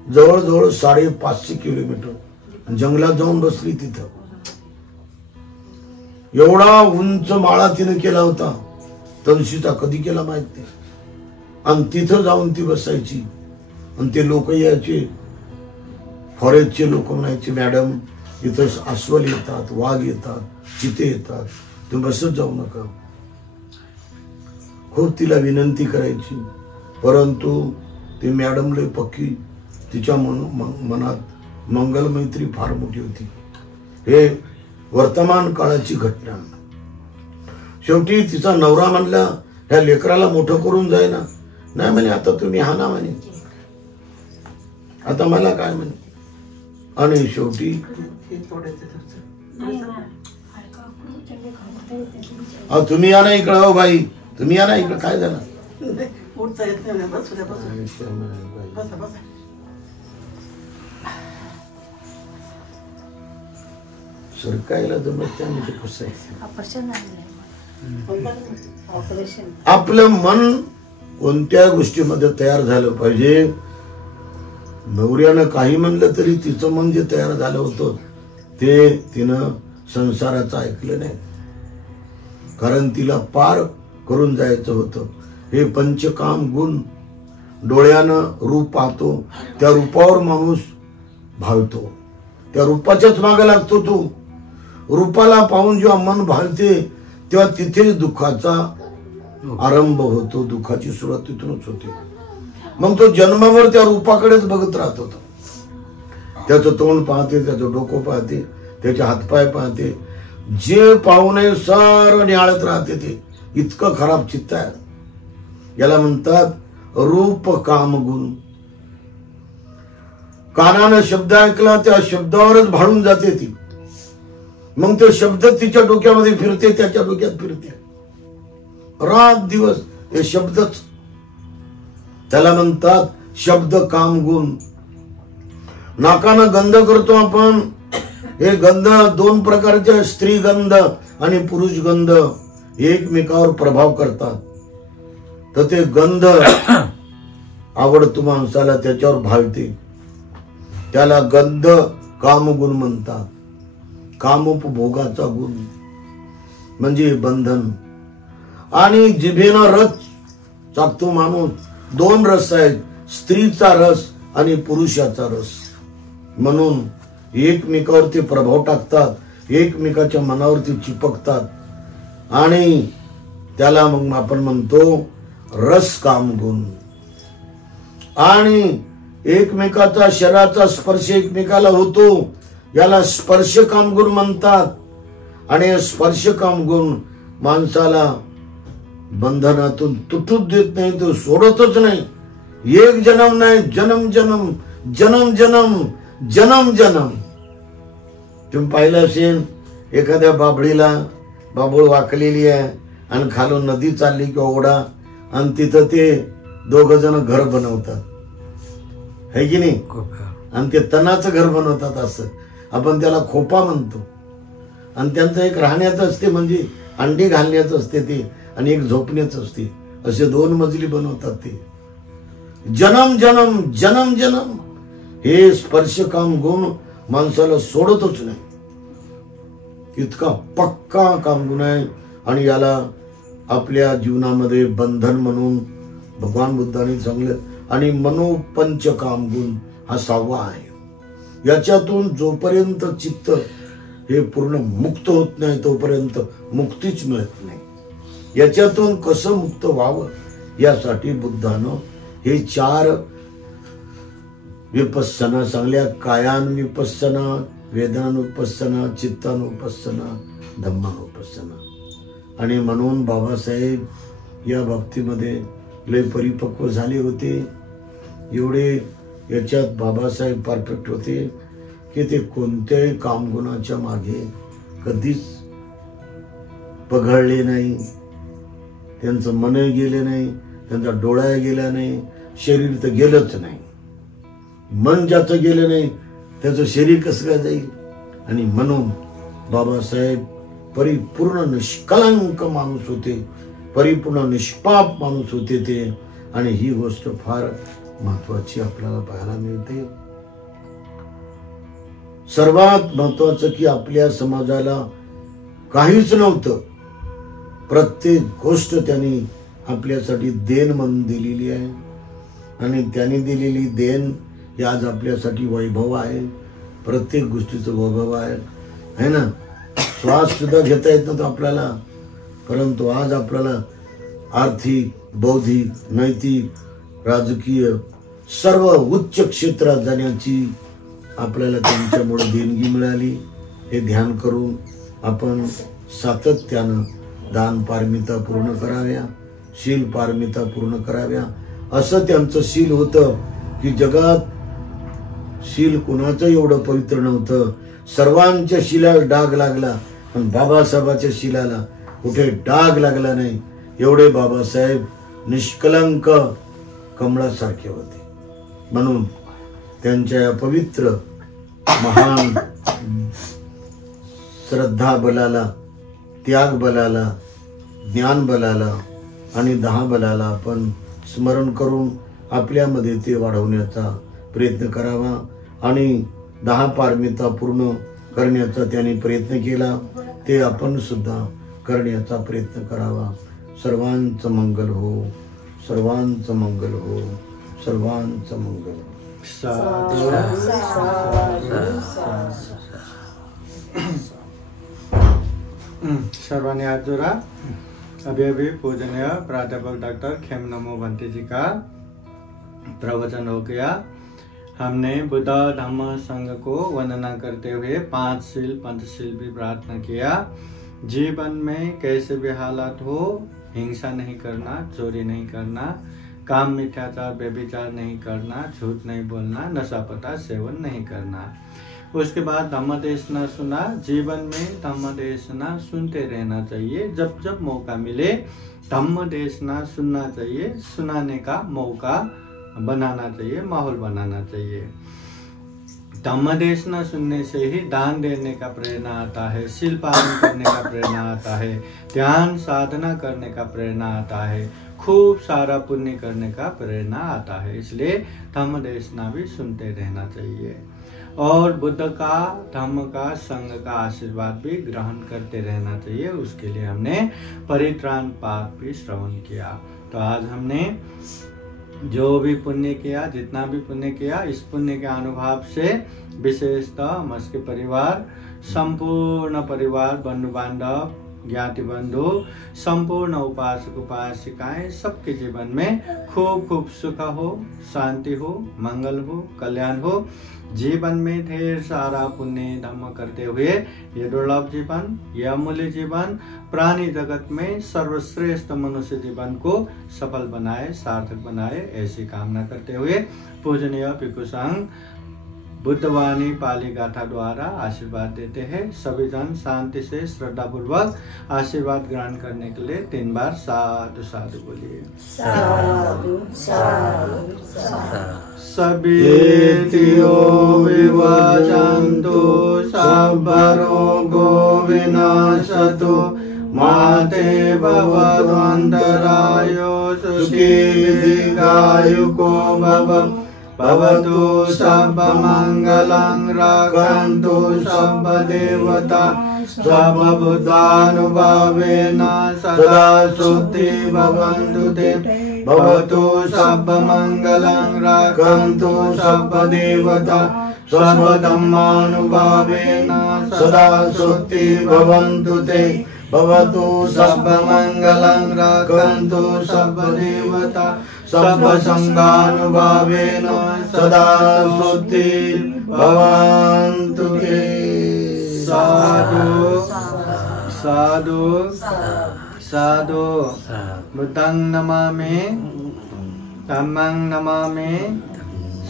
जवळजवळ 550 किलोमीटर जंगलात जाऊन बसली. तिथं एवढा उंच माळा तिने केला होता, तळशीचा कधी केला माहित नाही. आणि तिथं जाऊन ती बसायची. आणि ते लोक यायचे, फॉरेस्टचे लोक म्हणायचे मॅडम इथं अस्वल येतात, वाघ येतात, चिते येतात, तुम्ही बसत जाऊ नका. खूप तिला विनंती करायची, परंतु ती मॅडम लय पक्की. तिच्या मनात मंगलमैत्री फार मोठी होती. हे वर्तमान काळाची घटना. शेवटी तिचा नवरा म्हणला ह्या लेकराला मोठं करून जाय ना. नाही म्हणे आता तुम्ही हा ना म्हणे, आता मला काय म्हणे. आणि शेवटी तुम्ही या ना इकडं. हो बाई तुम्ही या ना इकडं. काय झालं? सरकायला जमत म्हणजे कसं आहे, आपलं मन कोणत्या गोष्टीमध्ये तयार झालं पाहिजे. नवऱ्यानं काही म्हणलं तरी तिचं मन जे तयार झालं होतं ते तिनं संसाराचं ऐकलं नाही, कारण तिला पार करून जायचं होतं. हे पंचकाम गुण, डोळ्यानं रूप पाहतो, त्या रूपावर माणूस भावतो, त्या रूपाच्याच मागे लागतो. तो रूपाला पाहून जेव्हा मन भाळते तेव्हा तिथेच दुःखाचा आरंभ होतो, दुःखाची सुरुवात तिथूनच होते. मग तो जन्मावर त्या रूपाकडेच बघत राहत होता. त्याचं तोंड पाहते, त्याचं डोकं पाहते, त्याचे हातपाय पाहते, जे पाहू नये सारं निहाळत राहते. ते इतकं खराब चित्त आहे. याला म्हणतात रूप काम गुण. कानानं शब्द ऐकला त्या शब्दावरच भाळून जाते ती. मग तो शब्द तिच्या डोक्यामध्ये फिरते, त्याच्या डोक्यात फिरते, रात दिवस हे शब्दच. त्याला म्हणतात शब्द काम गुण. नाकानं गंध करतो आपण. हे गंध दोन प्रकारचे, स्त्री गंध आणि पुरुष गंध, एकमेकावर प्रभाव करतात. तर ते गंध आवडतो माणसाला, त्याच्यावर भाळते, त्याला गंध कामगुण म्हणतात. कामोपभोगाचा गुण म्हणजे बंधन. आणि जिभेनं रस चाकतो माणूस. दोन रस आहेत, स्त्रीचा रस आणि पुरुषाचा रस. म्हणून एकमेकावरती प्रभाव टाकतात, एकमेकाच्या मनावरती चिपकतात आणि त्याला मग आपण म्हणतो रस काम गुण. आणि एकमेकाचा शरीराचा स्पर्श एकमेकाला होतो, याला स्पर्श कामगुण म्हणतात. आणि स्पर्श कामगुण माणसाला बंधनातून तुटूच देत नाही, तो सोडतच नाही. एक जन्म नाही, जन्म जन्म जन्म जन्म जन्म जन्म. तुम्ही पाहिलं असेल एखाद्या बाबळीला, बाबूळ वाकलेली आहे आणि खालून नदी चालली किंवा ओढा, आणि तिथं ते दोघ जण घर बनवतात, है की नाही? आणि ते तणाचं घर बनवतात. असं आपण त्याला खोपा म्हणतो. आणि त्यांचं एक राहण्याचं असते, म्हणजे अंडी घालण्याचं असते ते, आणि एक झोपण्याचं असते. असे दोन मजली बनवतात ते. जन्म जन्म जन्म जन्म हे स्पर्श काम गुण माणसाला सोडतच नाही. इतका पक्का कामगुण आहे. आणि याला आपल्या जीवनामध्ये बंधन म्हणून भगवान बुद्धांनी सांगलं. आणि मनोपंच कामगुण हा 6वा आहे. याच्यातून जोपर्यंत चित्त हे पूर्ण मुक्त होत नाही तोपर्यंत मुक्तीच मिळत नाही. याच्यातून कसं मुक्त व्हावं यासाठी बुद्धानं हे 4 विपස්සना सांगल्या. कायानुपස්සना, वेदनानुपස්සना, चित्तानुपස්සना, धम्मानुपස්සना. आणि म्हणून बाबासाहेब या बाबतीमध्ये लय परिपक्व झाले होते. एवढे याच्यात बाबासाहेब परफेक्ट होते की ते कोणत्याही कामगुणाच्या मागे कधीच पघळले नाही. त्यांचं मन गेले नाही, त्यांचा डोळा गेला नाही, शरीर तर गेलंच नाही. मन ज्याचं गेलं नाही त्याचं शरीर कसं काय जाईल? आणि म्हणून बाबासाहेब परिपूर्ण निष्कलंक माणूस होते, परिपूर्ण निष्पाप माणूस होते ते. आणि ही गोष्ट फार महत्वाची आपल्याला पाहायला मिळते. सर्वात महत्वाचं की आपल्या समाजाला काहीच नव्हतं, प्रत्येक गोष्ट त्यांनी आपल्यासाठी देण म्हणून दिलेली आहे. आणि त्यांनी दिलेली देण ही आज आपल्यासाठी वैभव आहे. प्रत्येक गोष्टीचं वैभव आहे ना. श्वास सुद्धा घेता येत नव्हतं आपल्याला, परंतु आज आपल्याला आर्थिक, बौद्धिक, नैतिक, राजकीय सर्व उच्च क्षेत्रात जाण्याची आपल्याला त्यांच्यामुळे देणगी मिळाली. हे ध्यान करून आपण सातत्यानं दान पारमिता पूर्ण कराव्या, शील पारमिता पूर्ण कराव्या. असं त्यांचं शील होतं की जगात शील कुणाचं एवढं पवित्र नव्हतं. सर्वांच्या शिलाला डाग लागला पण बाबासाहेबाच्या शिलाला कुठे डाग लागला नाही. एवढे बाबासाहेब निष्कलंक कमळासारखे होते. म्हणून त्यांच्या पवित्र महान श्रद्धा बलाला, त्याग बलाला, ज्ञान बलाला आणि 10 बलाला आपण स्मरण करून आपल्यामध्ये ते वाढवण्याचा प्रयत्न करावा. आणि 10 पारमिता पूर्ण करण्याचा त्यांनी प्रयत्न केला, ते आपण सुद्धा करण्याचा प्रयत्न करावा. सर्वांचं मंगल हो, सर्वांचं मंगल हो, सर्वांचं मंगल हो. सर्वांनी हाथ जोड़ा. अभी पूजनीय प्राध्यापक डॉक्टर खेमनमो भंते जी का प्रवचन हो गया. हमने बुद्ध धम्म संघ को वंदना करते हुए 5 शील पंचशील भी प्रार्थना किया. जीवन में कैसे भी हालात हो, हिंसा नहीं करना, चोरी नहीं करना, काम मिथ्याचार व्यभिचार नहीं करना, झूठ नहीं बोलना, नशा पता सेवन नहीं करना. उसके बाद धम्म देशना सुना. जीवन में धम्म देशना सुनते रहना चाहिए. जब जब मौका मिले धम्म देशना सुनना चाहिए, सुनाने का मौका बनाना चाहिए, माहौल बनाना चाहिए. धम्म देशना सुनने से ही दान देने का प्रेरणा आता है, शील पालन करने का प्रेरणा आता है, ध्यान साधना करने का प्रेरणा आता है, खूब सारा पुण्य करने का प्रेरणा आता है. इसलिए धम्म देशना भी सुनते रहना चाहिए और बुद्ध का, धम्म का, संघ का आशीर्वाद भी ग्रहण करते रहना चाहिए. उसके लिए हमने परित्राण पाठ भी श्रवण किया. तो आज हमने जो भी पुण्य किया, जितना भी पुण्य किया, इस पुण्य के अनुभव से विशेषतः हम इसके परिवार, संपूर्ण परिवार, बंधु बांधव, ज्ञाति बंधु, संपूर्ण उपासक उपासिकाएं सबके जीवन में खूब खूब सुख हो, शांति हो, मंगल हो, कल्याण हो. जीवन में ढेर सारा पुण्य धम्म करते हुए ये दुर्लभ जीवन, यह अमूल्य जीवन, प्राणी जगत में सर्वश्रेष्ठ मनुष्य जीवन को सफल बनाए, सार्थक बनाए, ऐसी कामना करते हुए पूजनीय भिक्षु संघ बुद्धवाणी पाली गाथा द्वारा आशीर्वाद देते हैं. सभी जन शांति से श्रद्धा पूर्वक आशीर्वाद ग्रहण करने के लिए 3 बार साधु साधु बोलिए. सभेतियो विवाचन्तु सर्वरोगो विनाशतु माते भवद्वन्तरायो सुखी दीर्घायुको भवतु सर्वमङ्गलं रक्षन्तु सर्वदेवता सर्वबुद्धानुभावेन सदा शुद्धि भवन्तु ते. भवतु सर्वमङ्गलं रक्षन्तु सर्वदेवता सर्वधर्मानुभावेन सदा शुद्धि भवन्तु ते. भवतु सर्वमङ्गलं रक्षन्तु सर्वदेवता सर्वसंगानुभावेन सदा शुद्धि भवन्तु ते. साधु साधु साधु. बुद्धं नमामि, धम्मं नमामि,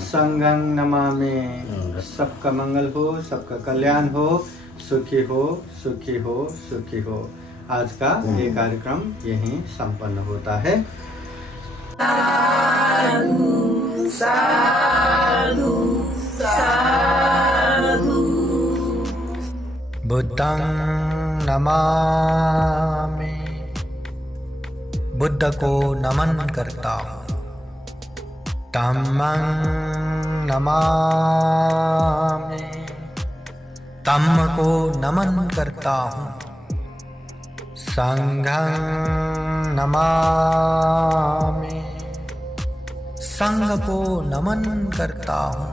संघं नमामि. सबका मंगल हो, सबका कल्याण हो, सुखी हो, सुखी हो, सुखी हो. आज का ये कार्यक्रम यहीं संपन्न होता है. साधु साधु साधु. बुद्धं नमामि, बुद्ध को नमन करता हूँ. धम्मं नमामि, धम्म को नमन करता हूँ. संघं नमामि, संघ को नमन करता हूँ.